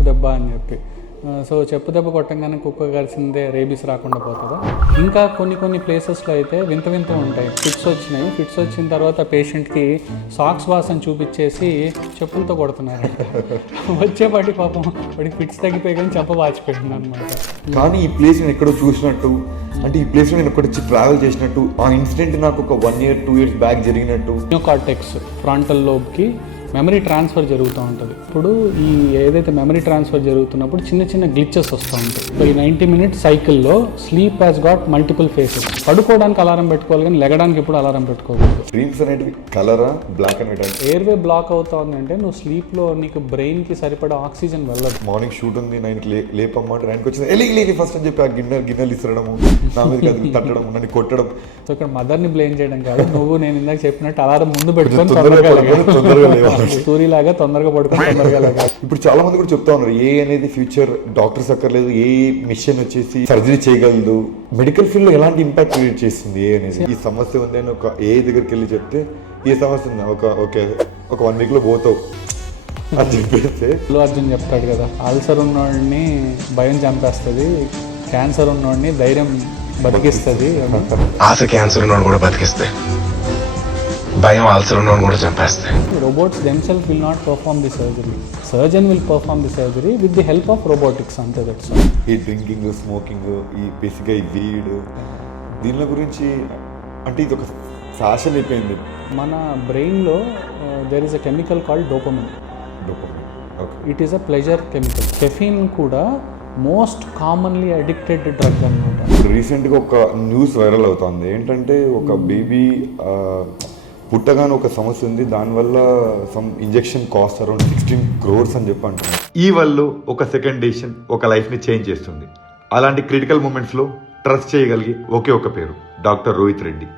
చెప్పు దెబ్బ అని చెప్పి. సో చెప్పు దెబ్బ కొట్టంగానే కుక్క కరిసిందే రేబీస్ రాకుండా పోతుందా? ఇంకా కొన్ని ప్లేసెస్లో అయితే వింత ఉంటాయి. ఫిట్స్ వచ్చిన తర్వాత పేషెంట్కి సాక్స్ వాసన చూపించేసి చెప్పులతో కొడుతున్నారు. వచ్చేపాటి పాపం వాడికి ఫిట్స్ తగ్గిపోయి కానీ చెప్ప వాచిపోయింది అనమాట. కానీ ఈ ప్లేస్ నేను ఎక్కడో చూసినట్టు, అంటే ఈ ప్లేస్లో నేను ఎక్కడ వచ్చి ట్రావెల్ చేసినట్టు, ఆ ఇన్సిడెంట్ నాకు ఒక 1 year 2 years బ్యాక్ జరిగినట్టు. కార్టెక్స్ ఫ్రంటల్ లోబ్కి మెమరీ ట్రాన్స్ఫర్ జరుగుతూ ఉంటుంది. ఇప్పుడు ఈ ఏదైతే మెమరీ ట్రాన్స్ఫర్ జరుగుతున్నప్పుడు చిన్న గ్లిచెస్ వస్తూ ఉంటాయి. ఈ 90 minute సైకిల్లో sleep has got multiple phases. పడుకోవడానికి అలారం పెట్టుకోవాలి కానీ లెగడానికి ఎప్పుడు అలారం పెట్టుకోకూడదు. డ్రీమ్స్ అనేటివి కలరా, black and white? Airway block అవుతుంది అంటే నువ్వు స్లీప్లో నీకు బ్రెయిన్కి సరిపడా ఆక్సిజన్ వెళ్ళదు. మార్నింగ్ షూట్ ఉంది, 9కి లేపమ్మాట, 9కి వచ్చింది లేకి ఫస్ట్ అని చెప్పి ఆ గిన్నెలు ఇసరడము, నా మీద తట్టడం, నన్ను కొట్టడం. సో ఇక్కడ మదర్ని బ్లేమ్ చేయడం కాదు, నువ్వు నేను ఇందాక చెప్పినట్టు అలారం ముందు పెట్టుకొని తొందరగా సూర్యలాగా తొందరగా పడుకొని తొందరగా లేవాలి. ఇప్పుడు చాలా మంది కూడా చెప్తా ఉన్నారు ఏ అనేది ఫ్యూచర్ డాక్టర్స్ అక్కర్లేదు, ఏ మిషన్ వచ్చేసి సర్జరీ చేయగలదు. మెడికల్ ఫీల్డ్ లో ఎలాంటి ఇంపాక్ట్ క్రియేట్ చేస్తుంది ఏ అనేది? ఈ సమస్య ఉంది అని ఒక ఏ దగ్గరికి వెళ్ళి చెప్తే ఈ సమస్య ఉంది ఒక 1 week లో పోతావు అని చెప్పేస్తే అల్లు అర్జున్ చెప్తాడు కదా, అల్సర్ ఉన్నవాడిని భయం చంపేస్తుంది, క్యాన్సర్ ఉన్నవాడిని ధైర్యం బతికిస్తుంది. ఆశ క్యాన్సర్ ఉన్నవాడు కూడా బతికిస్తే, భయం అల్సర్ ఉన్నవాడు కూడా చంపేస్తాయి. Robots themselves will not perform the surgery. Surgeon will perform the surgery with the help of robotics అంతే. That's all. ఈ డ్రింకింగ్, స్మోకింగ్, ఈ బేసిక్గా ఈ వీడ్, దీనిల గురించి అంటే ఇది ఒక ఫ్యాషన్ అయిపోయింది. మన బ్రెయిన్లో there is a chemical called dopamine. It is a pleasure chemical. Caffeine కూడా మోస్ట్ కామన్లీ అడిక్టెడ్ డ్రగ్ అనమాట. ఇప్పుడు రీసెంట్గా ఒక న్యూస్ వైరల్ అవుతుంది ఏంటంటే ఒక బేబీ పుట్టగానే ఒక సమస్య ఉంది, దానివల్ల some injection cost around 16 crores అని చెప్పి అంటున్నారు. ఈ వల్ల ఒక సెకండ్ డెసిషన్ ఒక లైఫ్ని చేంజ్ చేస్తుంది. అలాంటి క్రిటికల్ మూమెంట్స్లో ట్రస్ట్ చేయగలిగి ఒకే ఒక పేరు doctor Rohit Reddy.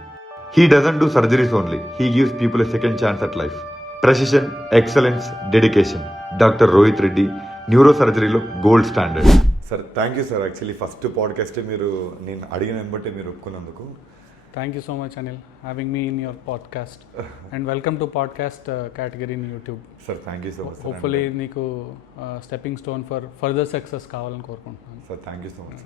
He doesn't do surgeries only, he gives people a second chance at life. Precision, excellence, dedication. Doctor Rohit Reddy neuro సర్జరీలో gold standard. Sir thank you sir. Actually first పాడ్కాస్టే మీరు నేను అడిగిన వెంబటే మీరు ఒప్పుకున్నందుకు. Thank you so much, Anil, having me in your podcast. And welcome to podcast category in YouTube. Sir, thank you so much. Hopefully, నీకు stepping stone for further success కావాలని కోరుకుంటున్నాను. Sir thank you so much.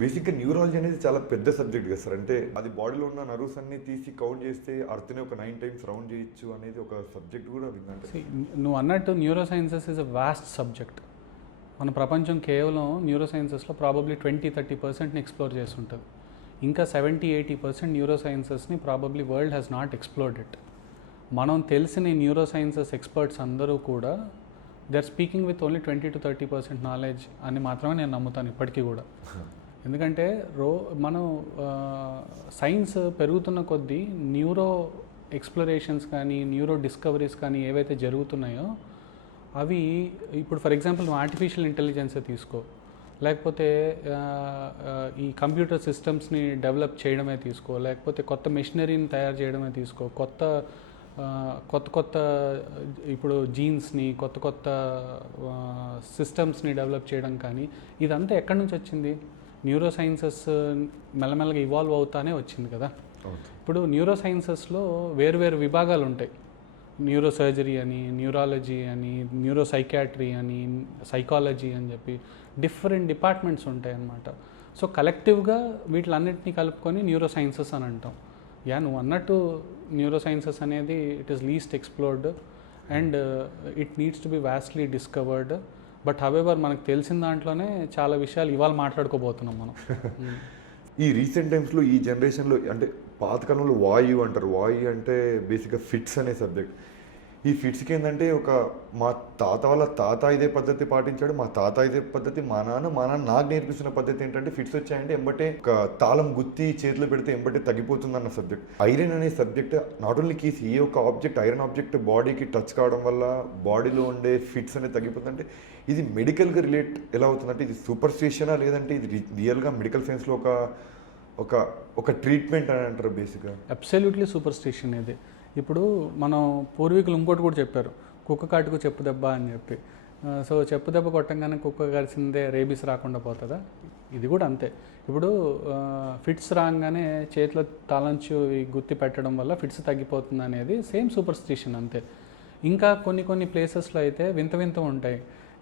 బేసిక్గా neurology అనేది చాలా పెద్ద subject కదా sir. అంటే అది బాడీలో ఉన్న నర్వ్స్ అన్ని తీసి కౌంట్ చేస్తే అర్త్ని ఒక 9 times రౌండ్ చేయొచ్చు అనేది ఒక సబ్జెక్ట్ కూడా విందంటే. నువ్వు అన్నట్టు neurosciences is a vast subject. మన ప్రపంచం కేవలం న్యూరో సైన్సెస్లో ప్రాబబ్లీ 20-30% ఎక్స్ప్లోర్ చేస్తుంటుంది. ఇంకా 70-80% న్యూరో సైన్సెస్ని probably world has not explored it. మనం తెలిసిన న్యూరో సైన్సెస్ ఎక్స్పర్ట్స్ అందరూ కూడా they are speaking with only 20-30% knowledge అని మాత్రమే నేను నమ్ముతాను ఇప్పటికీ కూడా. ఎందుకంటే మనం సైన్స్ పెరుగుతున్న కొద్దీ న్యూరో ఎక్స్ప్లోరేషన్స్ కానీ న్యూరో డిస్కవరీస్ కానీ ఏవైతే జరుగుతున్నాయో అవి ఇప్పుడు ఫర్ ఎగ్జాంపుల్ నువ్వు ఆర్టిఫిషియల్ ఇంటెలిజెన్సే తీసుకో, లేకపోతే ఈ కంప్యూటర్ సిస్టమ్స్ని డెవలప్ చేయడమే తీసుకో, లేకపోతే కొత్త మెషినరీని తయారు చేయడమే తీసుకో, కొత్త ఇప్పుడు జీన్స్ని కొత్త సిస్టమ్స్ని డెవలప్ చేయడం కానీ ఇదంతా ఎక్కడి నుంచి వచ్చింది? న్యూరో సైన్సెస్ మెల్లమెల్లగా ఇవాల్వ్ అవుతానే వచ్చింది కదా. ఇప్పుడు న్యూరో సైన్సెస్లో వేరు విభాగాలు ఉంటాయి. న్యూరో సర్జరీ అని, న్యూరాలజీ అని, న్యూరో సైకాట్రీ అని, సైకాలజీ అని చెప్పి డిఫరెంట్ డిపార్ట్మెంట్స్ ఉంటాయి అన్నమాట. సో కలెక్టివ్గా వీటిలన్నింటినీ కలుపుకొని న్యూరో సైన్సెస్ అని అంటాం. నువ్వు అన్నట్టు న్యూరో సైన్సెస్ అనేది it is least explored and it needs to be vastly discovered. But however మనకు తెలిసిన దాంట్లోనే చాలా విషయాలు ఇవాళ మాట్లాడుకోబోతున్నాం మనం. ఈ రీసెంట్ టైమ్స్లో ఈ జనరేషన్లో అంటే పాతకాలంలో వాయు అంటారు. వాయు అంటే బేసిక్గా ఫిట్స్ అనే సబ్జెక్ట్. ఈ ఫిట్స్కి ఏంటంటే మా తాత వాళ్ళ తాత ఇదే పద్ధతి పాటించాడు, మా తాత ఇదే పద్ధతి, మా నాన్న నాకు నేర్పిస్తున్న పద్ధతి ఏంటంటే ఫిట్స్ వచ్చాయంటే ఎంబటే ఒక తాళం గుత్తి చేతిలో పెడితే ఎంబటే తగ్గిపోతుంది అన్న సబ్జెక్ట్. ఐరన్ అనే సబ్జెక్ట్ నాట్ ఓన్లీ కీస్, ఏ ఒక ఆబ్జెక్ట్ ఐరన్ ఆబ్జెక్ట్ బాడీకి టచ్ కావడం వల్ల బాడీలో ఉండే ఫిట్స్ అనేది తగ్గిపోతుందంటే ఇది మెడికల్గా రిలేట్ ఎలా అవుతుందంటే ఇది సూపర్ స్టిషనా లేదంటే ఇది రియల్గా మెడికల్ సైన్స్లో ఒక ట్రీట్మెంట్ అని అంటారు బేసిక్గా? అబ్సల్యూట్లీ సూపర్ స్టిషన్ ఇది. ఇప్పుడు మనం పూర్వీకులు ఇంకోటి కూడా చెప్పారు, కుక్క కాటుకు చెప్పు దెబ్బ అని చెప్పి. సో చెప్పు దెబ్బ కొట్టంగానే కుక్క కరిసిందే రేబీస్ రాకుండా పోతుందా? ఇది కూడా అంతే. ఇప్పుడు ఫిట్స్ రాగానే చేతిలో తలంచు గుత్తి పెట్టడం వల్ల ఫిట్స్ తగ్గిపోతుంది అనేది సేమ్ సూపర్ స్టిషన్ అంతే. ఇంకా కొన్ని ప్లేసెస్లో అయితే వింత ఉంటాయి.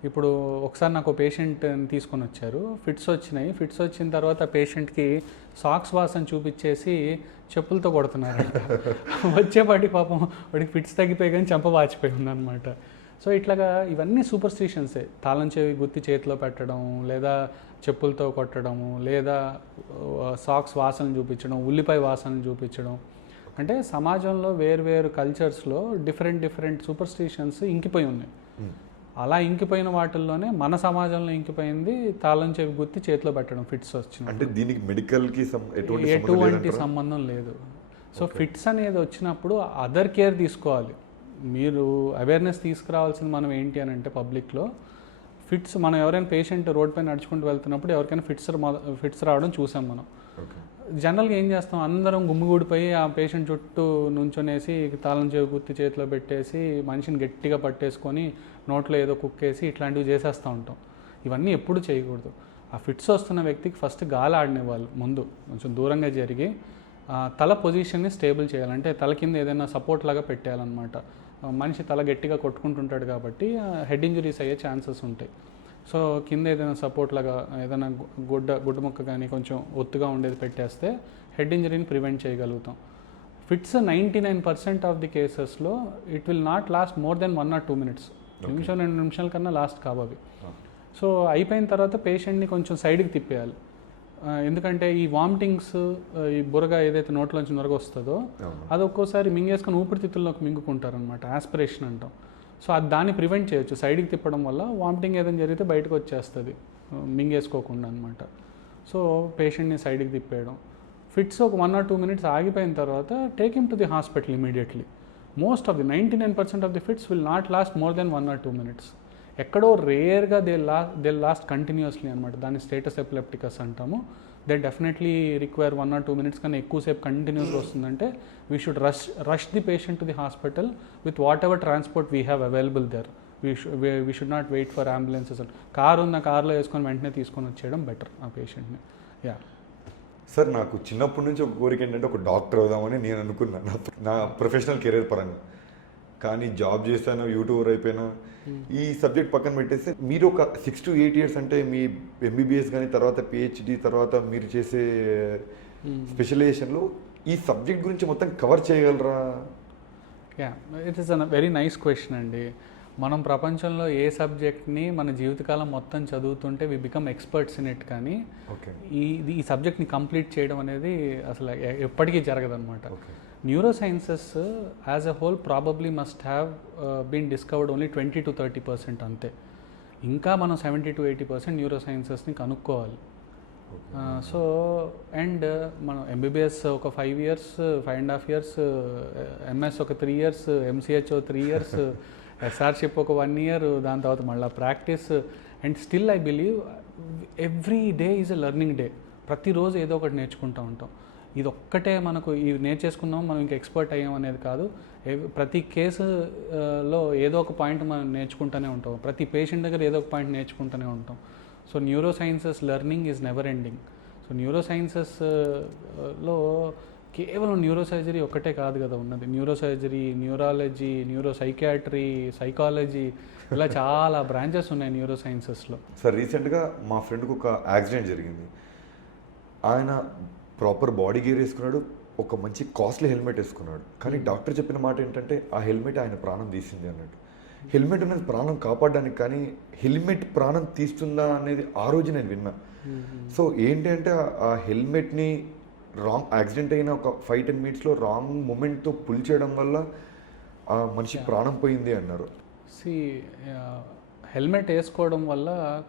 ఇప్పుడు ఒకసారి నాకు పేషెంట్ని తీసుకొని వచ్చారు, ఫిట్స్ వచ్చినాయి. ఫిట్స్ వచ్చిన తర్వాత పేషెంట్కి సాక్స్ వాసన చూపించేసి చెప్పులతో కొడుతున్నారంట. వచ్చేపాటి పాపం వాడికి ఫిట్స్ తగ్గిపోయి కానీ చెంప వాచిపోయి ఉందన్నమాట. సో ఇట్లాగా ఇవన్నీ సూపర్స్టిషన్సే. తాళం చెవి గుత్తి చేతిలో పెట్టడం, లేదా చెప్పులతో కొట్టడము, లేదా సాక్స్ వాసన చూపించడం, ఉల్లిపాయ వాసన చూపించడం. అంటే సమాజంలో వేరు కల్చర్స్లో డిఫరెంట్ సూపర్స్టిషన్స్ ఇంకిపోయి ఉన్నాయి. అలా ఇంకిపోయిన వాటిల్లోనే మన సమాజంలో ఇంకిపోయింది తాళం చెవి గుర్తి చేతిలో పెట్టడం ఫిట్స్ వచ్చిన. అంటే దీనికి మెడికల్కి ఎటువంటి సంబంధం లేదు. సో ఫిట్స్ అనేది వచ్చినప్పుడు అదర్ కేర్ తీసుకోవాలి. మీరు అవేర్నెస్ తీసుకురావాల్సింది మనం ఏంటి అని అంటే పబ్లిక్లో ఫిట్స్, మనం ఎవరైనా పేషెంట్ రోడ్ పైన నడుచుకుంటూ వెళ్తున్నప్పుడు ఎవరికైనా ఫిట్స్ రావడం చూసాం మనం. జనరల్గా ఏం చేస్తాం, అందరం గుమ్మిగూడిపోయి ఆ పేషెంట్ చుట్టూ నుంచొనేసి తాళం చెవి గుర్తి చేతిలో పెట్టేసి మనిషిని గట్టిగా పట్టేసుకొని నోట్లో ఏదో కుక్కేసి ఇట్లాంటివి చేసేస్తూ ఉంటాం. ఇవన్నీ ఎప్పుడు చేయకూడదు. ఆ ఫిట్స్ వస్తున్న వ్యక్తికి ఫస్ట్ గాలి ఆడనివ్వాలి, ముందు కొంచెం దూరంగా జరిగి తల పొజిషన్ని స్టేబుల్ చేయాలంటే తల కింద ఏదైనా సపోర్ట్ లాగా పెట్టేయాలన్నమాట. మనిషి తల గట్టిగా కొట్టుకుంటుంటాడు కాబట్టి హెడ్ ఇంజరీస్ అయ్యే ఛాన్సెస్ ఉంటాయి. సో కింద ఏదైనా సపోర్ట్ లాగా ఏదైనా గుడ్డ ముక్క కానీ కొంచెం ఒత్తుగా ఉండేది పెట్టేస్తే హెడ్ ఇంజరీని ప్రివెంట్ చేయగలుగుతాం. ఫిట్స్ 99% ఆఫ్ ది కేసెస్లో it will not lost more than 1 or 2 minutes. నిమిషం 2 నిమిషాల కన్నా లాస్ట్ కావవి. సో అయిపోయిన తర్వాత పేషెంట్ని కొంచెం సైడ్కి తిప్పేయాలి. ఎందుకంటే ఈ వామిటింగ్స్, ఈ బురగ ఏదైతే నోట్లోంచి నొరగ వస్తుందో అది ఒక్కోసారి మింగేసుకొని ఊపిరితిత్తుల్లోకి మింగుకుంటారనమాట, ఆస్పిరేషన్ అంటాం. సో అది దాన్ని ప్రివెంట్ చేయొచ్చు. సైడ్కి తిప్పడం వల్ల వామిటింగ్ ఏదైనా జరిగితే బయటకు వచ్చేస్తుంది మింగేసుకోకుండా అనమాట. సో పేషెంట్ని సైడ్కి తిప్పేయడం. ఫిట్స్ ఒక 1 or 2 minutes ఆగిపోయిన తర్వాత take him to the hospital immediately. Most of the 99% of the fits will not lost more than 1 or 2 minutes. ఎక్కడో రేర్గా దే లాస్ట్ కంటిన్యూస్లీ అనమాట. దాన్ని స్టేటస్ ఎపిలెప్టికస్ అంటాము. They definitely require 1 or 2 minutes కన్నా ఎక్కువసేపు కంటిన్యూస్గా వస్తుందంటే we should rush the patient to the hospital with whatever transport we have available there. We should not wait for ambulances. Car ఉన్న కార్లో వేసుకొని వెంటనే తీసుకొని వచ్చేయడం బెటర్ ఆ పేషెంట్ని. యా సార్, నాకు చిన్నప్పటి నుంచి ఒక కోరిక ఏంటంటే ఒక డాక్టర్ అవుదామని నేను అనుకున్నాను నా ప్రొఫెషనల్ కెరీర్ పరంగా. కానీ జాబ్ చేశాను, యూట్యూబర్ అయిపోయినా. ఈ సబ్జెక్ట్ పక్కన పెట్టేస్తే మీరు ఒక 6 to 8 years అంటే మీ ఎంబీబీఎస్ కానీ తర్వాత పిహెచ్డి తర్వాత మీరు చేసే స్పెషలైజేషన్లో ఈ సబ్జెక్ట్ గురించి మొత్తం కవర్ చేయగలరా? Yeah, it is a very nice question అండి. మనం ప్రపంచంలో ఏ సబ్జెక్ట్ని మన జీవితకాలం మొత్తం చదువుతుంటే we become experts in it, కానీ ఈ సబ్జెక్ట్ని కంప్లీట్ చేయడం అనేది అసలు ఎప్పటికీ జరగదన్నమాట. Neuro sciences as a whole probably must have been discovered only 20 to 30% అంతే. ఇంకా మనం 70 to 80% న్యూరో సైన్సెస్ని కనుక్కోవాలి. సో అండ్ మనం ఎంబీబీఎస్ ఒక 5 years, 5.5 years, ఎంఎస్ ఒక 3 years, ఎంసీహెచ్ 3 years, ఎస్ఆర్షిప్ ఒక 1 year, దాని తర్వాత మళ్ళీ practice. And still I believe every day is a learning day. ప్రతిరోజు ఏదో ఒకటి నేర్చుకుంటూ ఉంటాం. ఇది ఒక్కటే మనకు ఇవి నేర్చేసుకున్నాం మనం ఇంకా ఎక్స్పర్ట్ అయ్యాం అనేది కాదు. ప్రతి కేసులో ఏదో ఒక పాయింట్ మనం నేర్చుకుంటూనే ఉంటాం. ప్రతి పేషెంట్ దగ్గర ఏదో ఒక పాయింట్ నేర్చుకుంటూనే ఉంటాం. So neuro sciences learning is never ending. So neuro సైన్సెస్లో కేవలం న్యూరో సర్జరీ ఒక్కటే కాదు కదా ఉన్నది. Neuro surgery, neurology, neuro psychiatry, psychology, ఇలా చాలా బ్రాంచెస్ ఉన్నాయి న్యూరో సైన్సెస్లో. సార్, రీసెంట్గా మా ఫ్రెండ్కి ఒక యాక్సిడెంట్ జరిగింది. ఆయన ప్రాపర్ బాడీ గేర్ వేసుకున్నాడు, ఒక మంచి కాస్ట్లీ హెల్మెట్ వేసుకున్నాడు. కానీ డాక్టర్ చెప్పిన మాట ఏంటంటే ఆ హెల్మెట్ ఆయన ప్రాణం తీసింది అన్నట్టు. హెల్మెట్ అనేది ప్రాణం కాపాడడానికి, కానీ హెల్మెట్ ప్రాణం తీస్తుందా అనేది ఆ రోజు నేను విన్నా. సో ఏంటి అంటే ఆ హెల్మెట్ని రాంగ్ యాక్సిడెంట్ అయిన ఒక 5-10 minutesలో రాంగ్ మూమెంట్తో పుల్ చేయడం వల్ల ఆ మనిషి ప్రాణం పోయింది అన్నారు. హెల్మెట్ వేసుకోవడం వల్ల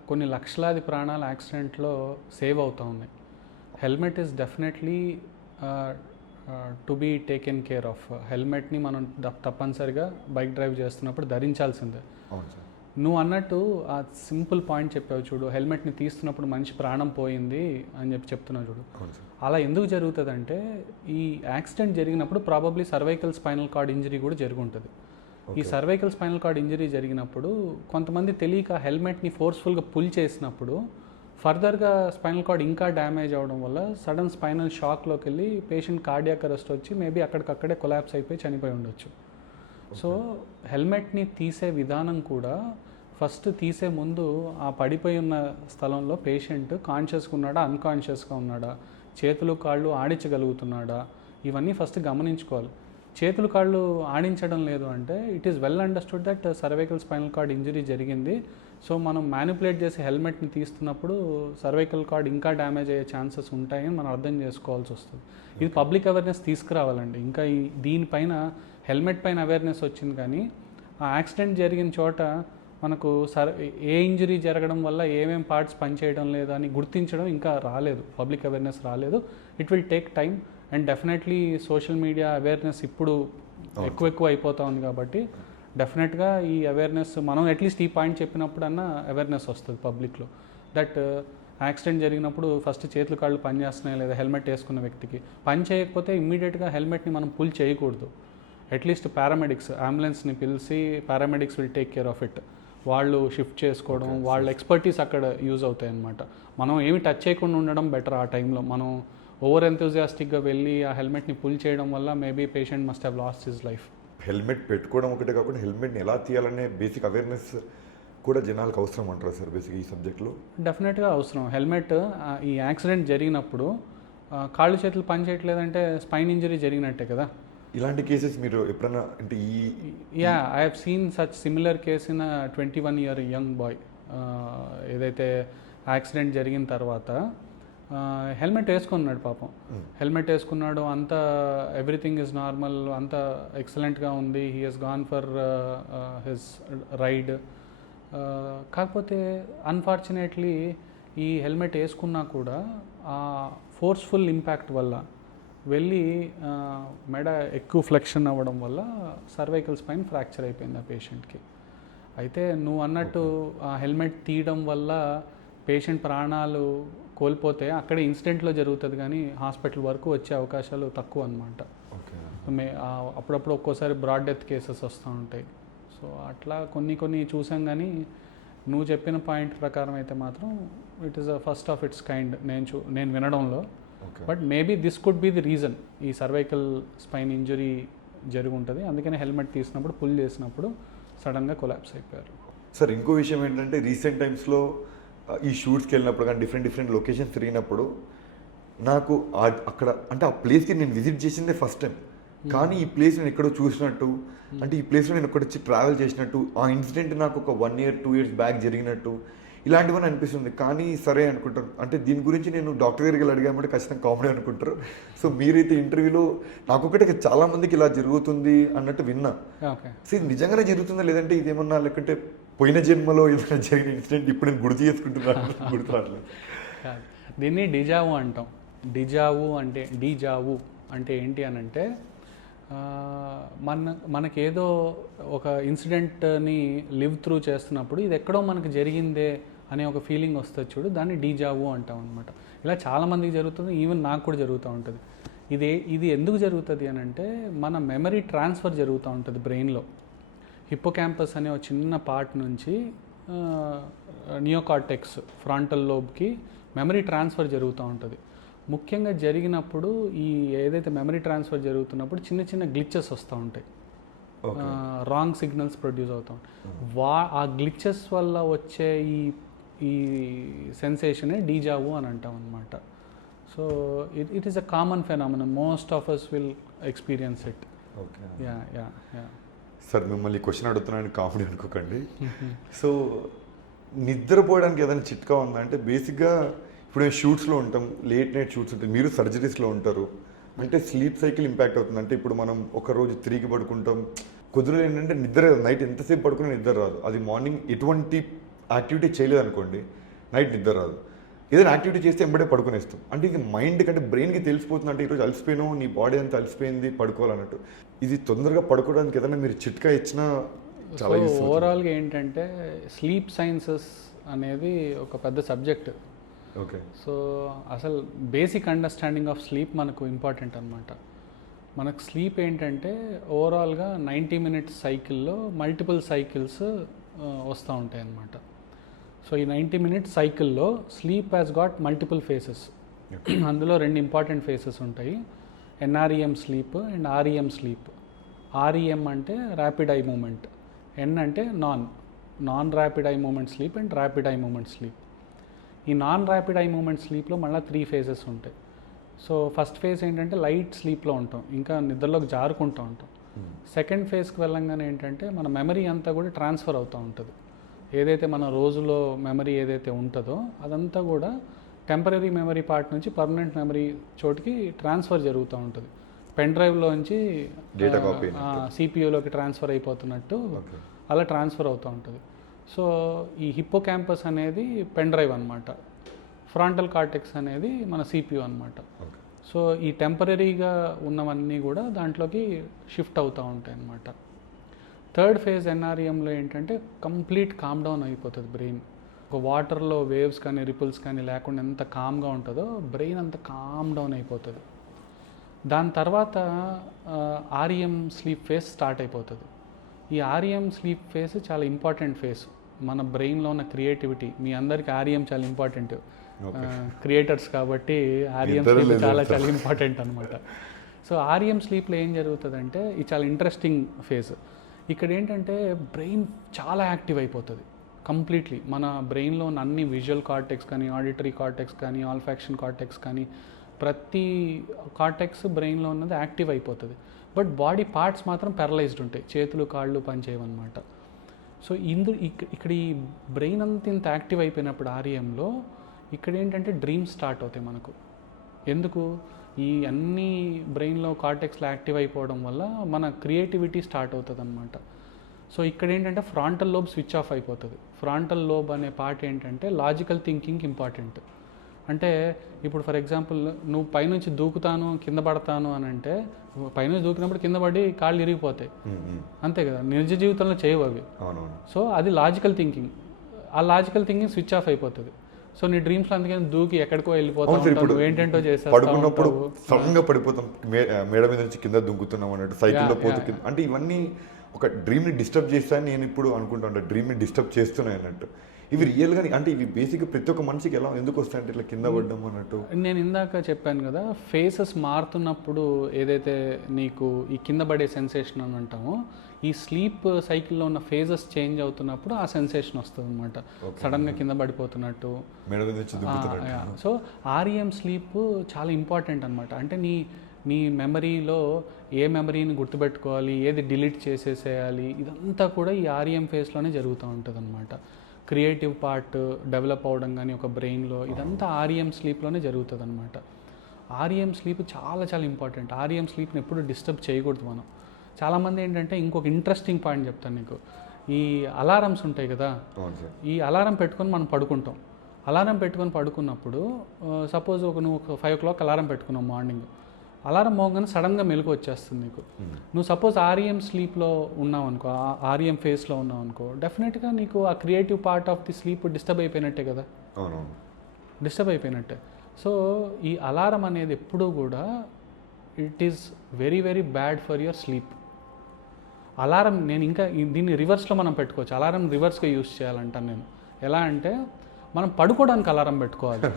కొన్ని లక్షలాది ప్రాణాలు యాక్సిడెంట్లో సేవ్ అవుతూ ఉన్నాయి. Helmet is definitely to be taken care of. హెల్మెట్ని మనం తప్పనిసరిగా బైక్ డ్రైవ్ చేస్తున్నప్పుడు ధరించాల్సిందే. నువ్వు అన్నట్టు ఆ సింపుల్ పాయింట్ చెప్పావు చూడు, హెల్మెట్ని తీస్తున్నప్పుడు మనిషి ప్రాణం పోయింది అని చెప్తున్నావు చూడు. అలా ఎందుకు జరుగుతుందంటే ఈ యాక్సిడెంట్ జరిగినప్పుడు probably cervical spinal card injury కూడా జరిగి ఉంటుంది. ఈ సర్వైకల్ స్పైనల్ కార్డ్ ఇంజరీ జరిగినప్పుడు కొంతమంది తెలియక హెల్మెట్ని ఫోర్స్ఫుల్గా పుల్ చేసినప్పుడు ఫర్దర్గా స్పైనల్ కార్డ్ ఇంకా డ్యామేజ్ అవ్వడం వల్ల సడన్ స్పైనల్ షాక్లోకి వెళ్ళి పేషెంట్ కార్డియాక్ అరెస్ట్ వచ్చి మేబీ అక్కడికక్కడే కొలాప్స్ అయిపోయి చనిపోయి ఉండొచ్చు. సో హెల్మెట్ని తీసే విధానం కూడా ఫస్ట్ తీసే ముందు ఆ పడిపోయి ఉన్న స్థలంలో పేషెంట్ కాన్షియస్గా ఉన్నాడా, అన్కాన్షియస్గా ఉన్నాడా, చేతులు కాళ్ళు ఆడించగలుగుతున్నాడా, ఇవన్నీ ఫస్ట్ గమనించుకోవాలి. చేతులు కాళ్ళు ఆడించడం లేదు అంటే it is well understood that cervical spinal card injury జరిగింది. సో మనం మ్యానిపులేట్ చేసి హెల్మెట్ని తీస్తున్నప్పుడు సర్వైకల్ కార్డ్ ఇంకా డ్యామేజ్ అయ్యే ఛాన్సెస్ ఉంటాయని మనం అర్థం చేసుకోవాల్సి వస్తుంది. ఇది పబ్లిక్ అవేర్నెస్ తీసుకురావాలండి. ఇంకా దీనిపైన హెల్మెట్ పైన అవేర్నెస్ వచ్చింది, కానీ ఆ యాక్సిడెంట్ జరిగిన చోట మనకు ఏ ఇంజరీ జరగడం వల్ల ఏమేం పార్ట్స్ పనిచేయడం లేదా అని గుర్తించడం ఇంకా రాలేదు, పబ్లిక్ అవేర్నెస్ రాలేదు. It will take time and definitely social media awareness ఇప్పుడు ఎక్కువ అయిపోతూ ఉంది కాబట్టి డెఫినెట్గా ఈ అవేర్నెస్ మనం అట్లీస్ట్ ఈ పాయింట్ చెప్పినప్పుడన్నా అవేర్నెస్ వస్తుంది పబ్లిక్లో. దట్ యాక్సిడెంట్ జరిగినప్పుడు ఫస్ట్ చేతులు కాళ్ళు పని చేస్తున్నాయి లేదా హెల్మెట్ వేసుకున్న వ్యక్తికి పని చేయకపోతే ఇమ్మీడియట్గా హెల్మెట్ని మనం పుల్ చేయకూడదు. అట్లీస్ట్ పారామెడిక్స్, అంబులెన్స్ని పిలిచి paramedics will take care of it. వాళ్ళు షిఫ్ట్ చేసుకోవడం, వాళ్ళ ఎక్స్పర్టీస్ అక్కడ యూజ్ అవుతాయి అన్నమాట. మనం ఏమి టచ్ చేయకుండా ఉండడం బెటర్. ఆ టైంలో మనం ఓవర్ ఎంతూజియాస్టిక్గా వెళ్ళి ఆ హెల్మెట్ని పుల్ చేయడం వల్ల maybe patient must have lost his life. Helmet పెట్టుకోవడం ఒకటే కాకుండా హెల్మెట్ని ఎలా తీయాలనే బేసిక్ అవేర్నెస్ కూడా జనాలకు అవసరం అంటారు సార్ బేసిక్ ఈ సబ్జెక్ట్లో? డెఫినెట్గా అవసరం. హెల్మెట్ ఈ యాక్సిడెంట్ జరిగినప్పుడు కాళ్ళు చేతులు పని చేయట్లేదంటే స్పైన్ ఇంజరీ జరిగినట్టే కదా. ఇలాంటి కేసెస్ మీరు ఎప్పుడైనా అంటే I have seen such similar case in 21 year young boy. ఏదైతే యాక్సిడెంట్ జరిగిన తర్వాత హెల్మెట్ వేసుకున్నాడు పాపం. హెల్మెట్ వేసుకున్నాడు, అంతా ఎవ్రీథింగ్ ఈజ్ నార్మల్, అంతా ఎక్సలెంట్గా ఉంది. He has gone for his ride. కాకపోతే అన్ఫార్చునేట్లీ ఈ హెల్మెట్ వేసుకున్నా కూడా ఆ ఫోర్స్ఫుల్ ఇంపాక్ట్ వల్ల వెళ్ళి మెడ ఎక్కువ ఫ్లెక్షన్ అవ్వడం వల్ల సర్వైకల్ స్పైన్ ఫ్రాక్చర్ అయిపోయింది ఆ పేషెంట్కి. అయితే నువ్వు అన్నట్టు ఆ హెల్మెట్ తీయడం వల్ల పేషెంట్ ప్రాణాలు కోల్పోతే అక్కడే ఇన్సిడెంట్లో జరుగుతుంది, కానీ హాస్పిటల్ వరకు వచ్చే అవకాశాలు తక్కువ అన్నమాట. అప్పుడప్పుడు ఒక్కోసారి బ్రాడ్ డెత్ కేసెస్ వస్తూ ఉంటాయి. సో అట్లా కొన్ని చూసాం, కానీ నువ్వు చెప్పిన పాయింట్ ప్రకారం అయితే మాత్రం it is a first of its kind నేను వినడంలో. But maybe this could be the reason, ఈ సర్వైకల్ స్పైన్ ఇంజరీ జరిగి ఉంటుంది, అందుకని హెల్మెట్ తీసినప్పుడు పుల్ చేసినప్పుడు సడన్గా కొలాప్స్ అయిపోయారు. సార్ ఇంకో విషయం ఏంటంటే రీసెంట్ టైమ్స్లో ఈ షూట్స్కి వెళ్ళినప్పుడు కానీ డిఫరెంట్ లొకేషన్స్ తిరిగినప్పుడు నాకు అక్కడ అంటే ఆ ప్లేస్కి నేను విజిట్ చేసిందే ఫస్ట్ టైం, కానీ ఈ ప్లేస్ నేను ఎక్కడో చూసినట్టు, అంటే ఈ ప్లేస్లో నేను ఎక్కడ వచ్చి ట్రావెల్ చేసినట్టు, ఆ ఇన్సిడెంట్ నాకు ఒక 1 year 2 years బ్యాక్ జరిగినట్టు ఇలాంటివన్నీ అనిపిస్తుంది. కానీ సరే అనుకుంటారు, అంటే దీని గురించి నేను డాక్టర్ దగ్గరికి వెళ్ళి అడిగామంటే ఖచ్చితంగా కామెడీ అనుకుంటారు. సో మీరైతే ఇంటర్వ్యూలో నాకొకటి చాలా మందికి ఇలా జరుగుతుంది అన్నట్టు విన్నా. సో ఇది నిజంగానే జరుగుతుందా లేదంటే ఇదేమన్నా లేకుంటే పోయిన జన్మలో ఏదైనా జరిగిన ఇన్సిడెంట్ ఇప్పుడు నేను గుర్తు చేసుకుంటున్నాను గుర్తురాట్లేదు? దీన్ని డిజావు అంటాం. డిజావు అంటే ఏంటి అని అంటే మనకేదో ఒక ఇన్సిడెంట్ని లివ్ త్రూ చేస్తున్నప్పుడు ఇది ఎక్కడో మనకు జరిగిందే అనే ఒక ఫీలింగ్ వస్తుంది చూడు, దాన్ని డీజావు అంటాం అనమాట. ఇలా చాలామందికి జరుగుతుంది, ఈవెన్ నాకు కూడా జరుగుతూ ఉంటుంది. ఇది ఎందుకు జరుగుతుంది అని అంటే మన మెమరీ ట్రాన్స్ఫర్ జరుగుతూ ఉంటుంది బ్రెయిన్లో. హిప్పోకాంపస్ అనే ఒక చిన్న పార్ట్ నుంచి నియోకార్టెక్స్ ఫ్రాంటల్ లోబ్కి మెమరీ ట్రాన్స్ఫర్ జరుగుతూ ఉంటుంది. ముఖ్యంగా జరిగినప్పుడు ఈ ఏదైతే మెమరీ ట్రాన్స్ఫర్ జరుగుతున్నప్పుడు చిన్న గ్లిచెస్ వస్తూ ఉంటాయి, రాంగ్ సిగ్నల్స్ ప్రొడ్యూస్ అవుతూ ఉంటాయి. ఆ గ్లిచెస్ వల్ల వచ్చే ఈ సెన్సేషనే డీజావు అని అంటాం అనమాట. So it is a common phenomenon, most of us will experience it. Sir మిమ్మల్ని క్వశ్చన్ అడుగుతున్నాను, కామెడీ అనుకోకండి. సో నిద్రపోవడానికి ఏదైనా చిట్కా ఉందా అంటే బేసిక్గా ఇప్పుడు మేము షూట్స్లో ఉంటాం, లేట్ నైట్ షూట్స్ ఉంటాయి, మీరు సర్జరీస్లో ఉంటారు, అంటే స్లీప్ సైకిల్ ఇంపాక్ట్ అవుతుంది. అంటే ఇప్పుడు మనం ఒకరోజు 3కి పడుకుంటాం, కుదురు ఏంటంటే నిద్ర నైట్ ఎంతసేపు పడుకున్నా నిద్ర రాదు. అది మార్నింగ్ ఎటువంటి యాక్టివిటీ చేయలేదు అనుకోండి నైట్ నిద్ర రాదు. ఏదైనా యాక్టివిటీ చేస్తే ఎంబడే పడుకునేస్తాం. అంటే ఇది మైండ్ కంటే బ్రెయిన్కి తెలిసిపోతుంది, అంటే ఈరోజు అలసిపోయినావు, నీ బాడీ అంతా అలసిపోయింది, పడుకోవాలన్నట్టు. ఇది తొందరగా పడుకోవడానికి ఏదైనా మీరు చిట్కా ఇచ్చినా చాలా యూస్. ఓవరాల్గా ఏంటంటే స్లీప్ సైన్సెస్ అనేది ఒక పెద్ద సబ్జెక్ట్. ఓకే. సో అసలు బేసిక్ అండర్స్టాండింగ్ ఆఫ్ స్లీప్ మనకు ఇంపార్టెంట్ అనమాట. మనకు స్లీప్ ఏంటంటే ఓవరాల్గా 90 minutes సైకిల్లో మల్టిపుల్ సైకిల్స్ వస్తూ ఉంటాయి అన్నమాట. సో ఈ 90 minutes సైకిల్లో sleep has got multiple faces. అందులో 2 ఇంపార్టెంట్ ఫేసెస్ ఉంటాయి, NREM sleep and REM sleep. REM అంటే ర్యాపిడ్ ఐ మూమెంట్, N అంటే non. Non rapid eye movement sleep and rapid eye movement sleep. ఈ నాన్ ర్యాపిడ్ ఐ మూమెంట్ స్లీప్లో మళ్ళీ 3 phases ఉంటాయి. So first phase ఏంటంటే light స్లీప్లో ఉంటాం, ఇంకా నిద్రలోకి జారుకుంటూ ఉంటాం. సెకండ్ ఫేజ్కి వెళ్ళంగానే ఏంటంటే మన మెమరీ అంతా కూడా ట్రాన్స్ఫర్ అవుతూ ఉంటుంది. ఏదైతే మన రోజులో మెమరీ ఏదైతే ఉంటుందో అదంతా కూడా టెంపరీ మెమరీ పార్ట్ నుంచి పర్మనెంట్ మెమరీ చోటికి ట్రాన్స్ఫర్ జరుగుతూ ఉంటుంది. పెన్ డ్రైవ్లోంచి డేటా కాపీ సిపియూలోకి ట్రాన్స్ఫర్ అయిపోతున్నట్టు అలా ట్రాన్స్ఫర్ అవుతూ ఉంటుంది. సో ఈ హిప్పో క్యాంపస్ అనేది పెన్ డ్రైవ్ అనమాట, ఫ్రాంటల్ కార్టెక్స్ అనేది మన సిపియూ అనమాట. సో ఈ టెంపరీగా ఉన్నవన్నీ కూడా దాంట్లోకి షిఫ్ట్ అవుతూ ఉంటాయి అన్నమాట. థర్డ్ ఫేజ్ ఎన్ఆర్ఈఎంలో ఏంటంటే కంప్లీట్ కామ్ డౌన్ అయిపోతుంది బ్రెయిన్. ఒక వాటర్లో వేవ్స్ కానీ రిపుల్స్ కానీ లేకుండా ఎంత కామ్గా ఉంటుందో బ్రెయిన్ అంత కామ్ డౌన్ అయిపోతుంది. దాని తర్వాత ఆర్ఈఎం స్లీప్ ఫేజ్ స్టార్ట్ అయిపోతుంది. ఈ ఆర్ఈఎం స్లీప్ ఫేజ్ చాలా ఇంపార్టెంట్ ఫేజ్. మన బ్రెయిన్లో ఉన్న క్రియేటివిటీ, మీ అందరికీ ఆర్ఈఎం చాలా ఇంపార్టెంట్, క్రియేటర్స్ కాబట్టి ఆర్ఈఎం స్లీప్ చాలా చాలా ఇంపార్టెంట్ అనమాట. సో ఆర్ఈఎం స్లీప్లో ఏం జరుగుతుందంటే ఇది చాలా ఇంట్రెస్టింగ్ ఫేజ్. ఇక్కడ ఏంటంటే బ్రెయిన్ చాలా యాక్టివ్ అయిపోతుంది కంప్లీట్లీ. మన బ్రెయిన్లో ఉన్న అన్ని విజువల్ కార్టెక్స్ కానీ, ఆడిటరీ కార్టెక్స్ కానీ, ఆల్ఫాక్షన్ కార్టెక్స్ కానీ, ప్రతి కార్టెక్స్ బ్రెయిన్లో ఉన్నది యాక్టివ్ అయిపోతుంది. బట్ బాడీ పార్ట్స్ మాత్రం ప్యారలైజ్డ్ ఉంటాయి, చేతులు కాళ్ళు పనిచేయవన్నమాట. సో ఇక్కడ ఈ బ్రెయిన్ అంతా ఇంత యాక్టివ్ అయిపోయినప్పుడు ఆర్ఈఎంలో ఇక్కడ ఏంటంటే డ్రీమ్స్ స్టార్ట్ అవుతాయి మనకు. ఎందుకు? ఈ అన్ని బ్రెయిన్లో కార్టెక్స్లో యాక్టివ్ అయిపోవడం వల్ల మన క్రియేటివిటీ స్టార్ట్ అవుతుంది అనమాట. సో ఇక్కడ ఏంటంటే ఫ్రాంటల్ లోబ్ స్విచ్ ఆఫ్ అయిపోతుంది. ఫ్రాంటల్ లోబ్ అనే పార్ట్ ఏంటంటే లాజికల్ థింకింగ్ ఇంపార్టెంట్. అంటే ఇప్పుడు ఫర్ ఎగ్జాంపుల్ నువ్వు పైనుంచి దూకుతాను కింద పడతాను అని అంటే, పైనుంచి దూకినప్పుడు కింద పడి కాళ్ళు ఇరిగిపోతాయి, అంతే కదా, నిజ జీవితంలో చేయవు అవి. సో అది లాజికల్ థింకింగ్. ఆ లాజికల్ థింకింగ్ స్విచ్ ఆఫ్ అయిపోతుంది. సో నీ డ్రీమ్స్లో అందుకని దూకి ఎక్కడికో వెళ్ళిపోతావు, ఏంటంటో చేస్తావు, పడుకున్నప్పుడు సడన్ గా పడిపోతాం, మేడ మీద నుంచి కింద దుంకుతున్నాం అన్నట్టు, సైకిల్లో పోతూ కింద. అంటే ఇవన్నీ ఒక డ్రీమ్ని డిస్టర్బ్ చేస్తాయని నేను ఇప్పుడు అనుకుంటా, డ్రీమ్ని డిస్టర్బ్ చేస్తున్నాయి అన్నట్టు. ఇవి రియల్గా అంటే ఇవి బేసిక్గా ప్రతి ఒక్క మనిషికి ఎలా ఎందుకు వస్తాయంటే ఇట్లా కింద పడ్డం అన్నట్టు. నేను ఇందాక చెప్పాను కదా, ఫేసెస్ మారుతున్నప్పుడు ఏదైతే నీకు ఈ కింద పడే సెన్సేషన్ అని అంటామో, ఈ స్లీప్ సైకిల్లో ఉన్న ఫేజెస్ చేంజ్ అవుతున్నప్పుడు ఆ సెన్సేషన్ వస్తుంది అనమాట. సడన్గా కింద పడిపోతున్నట్టు. సో ఆర్ఈఎం స్లీప్ చాలా ఇంపార్టెంట్ అనమాట. అంటే నీ మెమరీలో ఏ మెమరీని గుర్తుపెట్టుకోవాలి, ఏది డిలీట్ చేసేసేయాలి, ఇదంతా కూడా ఈ ఆర్ఈఎం ఫేజ్లోనే జరుగుతూ ఉంటుంది అనమాట. క్రియేటివ్ పార్ట్ డెవలప్ అవ్వడం కానీ ఒక బ్రెయిన్లో, ఇదంతా ఆర్ఈఎం స్లీప్లోనే జరుగుతుంది అనమాట. ఆర్ఈఎం స్లీప్ చాలా చాలా ఇంపార్టెంట్. ఆర్ఈఎం స్లీప్ని ఎప్పుడు డిస్టర్బ్ చేయకూడదు మనం. చాలామంది ఏంటంటే ఇంకొక ఇంట్రెస్టింగ్ పాయింట్ చెప్తాను నీకు. ఈ అలారమ్స్ ఉంటాయి కదా, ఈ అలారం పెట్టుకొని మనం పడుకుంటాం. అలారం పెట్టుకొని పడుకున్నప్పుడు సపోజ్ నువ్వు 5 o'clock అలారం పెట్టుకున్నావు మార్నింగ్, అలారం మోగగానే సడన్గా మెలకు వచ్చేస్తుంది నీకు. నువ్వు సపోజ్ ఆర్ఈఎం స్లీప్లో ఉన్నావు అనుకో, ఆర్ఈఎం ఫేస్లో ఉన్నావు అనుకో, డెఫినెట్గా నీకు ఆ creative part of the sleep disturb అయిపోయినట్టే కదా, డిస్టర్బ్ అయిపోయినట్టే. సో ఈ అలారం అనేది ఎప్పుడూ కూడా it is very very bad for your sleep. Alarm నేను ఇంకా దీన్ని రివర్స్లో మనం పెట్టుకోవచ్చు. అలారం రివర్స్గా యూస్ చేయాలంటాను నేను. ఎలా అంటే మనం పడుకోవడానికి అలారం పెట్టుకోవాలి.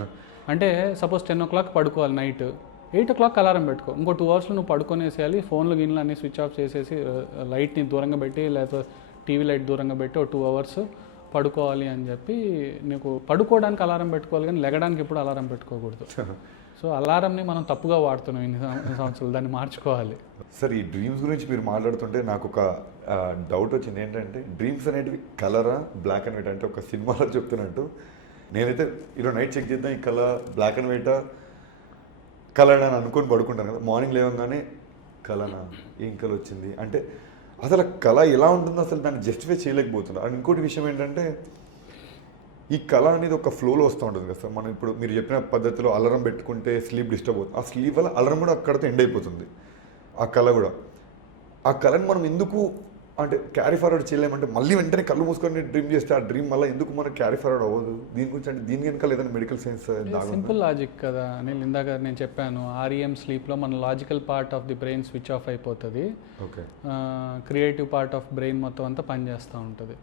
అంటే సపోజ్ 10 o'clock పడుకోవాలి, నైట్ 8 o'clock అలారం పెట్టుకో. ఇంకో 2 hours నువ్వు పడుకొనేసేయాలి. ఫోన్లు గిన్నెలు అన్నీ స్విచ్ ఆఫ్ చేసేసి లైట్ని దూరంగా పెట్టి, లేకపోతే టీవీ లైట్ దూరంగా పెట్టి 2 hours పడుకోవాలి అని చెప్పి నీకు పడుకోవడానికి అలారం పెట్టుకోవాలి, కానీ లెగడానికి ఎప్పుడు అలారం పెట్టుకోకూడదు. సో అలారంని మనం తప్పుగా వాడుతున్నాం ఇన్ని సంవత్సరాలు, దాన్ని మార్చుకోవాలి. సార్, ఈ డ్రీమ్స్ గురించి మీరు మాట్లాడుతుంటే నాకు ఒక డౌట్ వచ్చింది. ఏంటంటే డ్రీమ్స్ అనేటివి కలరా బ్లాక్ అండ్ వైట్? అంటే ఒక సినిమాలో చెప్తున్నట్టు నేనైతే ఈరోజు నైట్ చెక్ చేద్దాం, ఈ కలర్ బ్లాక్ అండ్ వైటా కలర్ అని అనుకొని పడుకుంటాను కదా, మార్నింగ్ లేవగానే కలనా, ఏం కలర్ వచ్చింది అంటే అసలు కళ ఎలా ఉంటుందో అసలు దాన్ని జస్టిఫై చేయలేకపోతున్నా. అండ్ ఇంకోటి విషయం ఏంటంటే ఈ కళ అనేది ఒక ఫ్లోలో వస్తూ ఉంటుంది కదా సార్. మనం ఇప్పుడు మీరు చెప్పిన పద్ధతిలో అలారం పెట్టుకుంటే స్లీప్ డిస్టర్బ్ అవుతుంది, ఆ స్లీప్ వల్ల అలారం కూడా అక్కడితో ఎండ్ అయిపోతుంది. ఆ కళ కూడా, ఆ కళని మనం ఎందుకు అంటే క్యారీ ఫార్వర్డ్ చేయలేమంటే మళ్ళీ వెంటనే కళ్ళు మూసుకొని డ్రీమ్ చేస్తే ఆ డ్రీమ్ మళ్ళీ ఎందుకు మనకు క్యారీ ఫార్వర్డ్ అవ్వదు? దీని గురించి అంటే దీని వెనకాల ఏదైనా మెడికల్ సైన్స్? సింపుల్ లాజిక్ కదా అనిల్, ఇందాక నేను చెప్పాను, ఆర్ఈఎం స్లీప్లో మన logical part of the brain switch off అయిపోతుంది, క్రియేటివ్ పార్ట్ ఆఫ్ బ్రెయిన్ మొత్తం అంతా పనిచేస్తూ ఉంటుంది.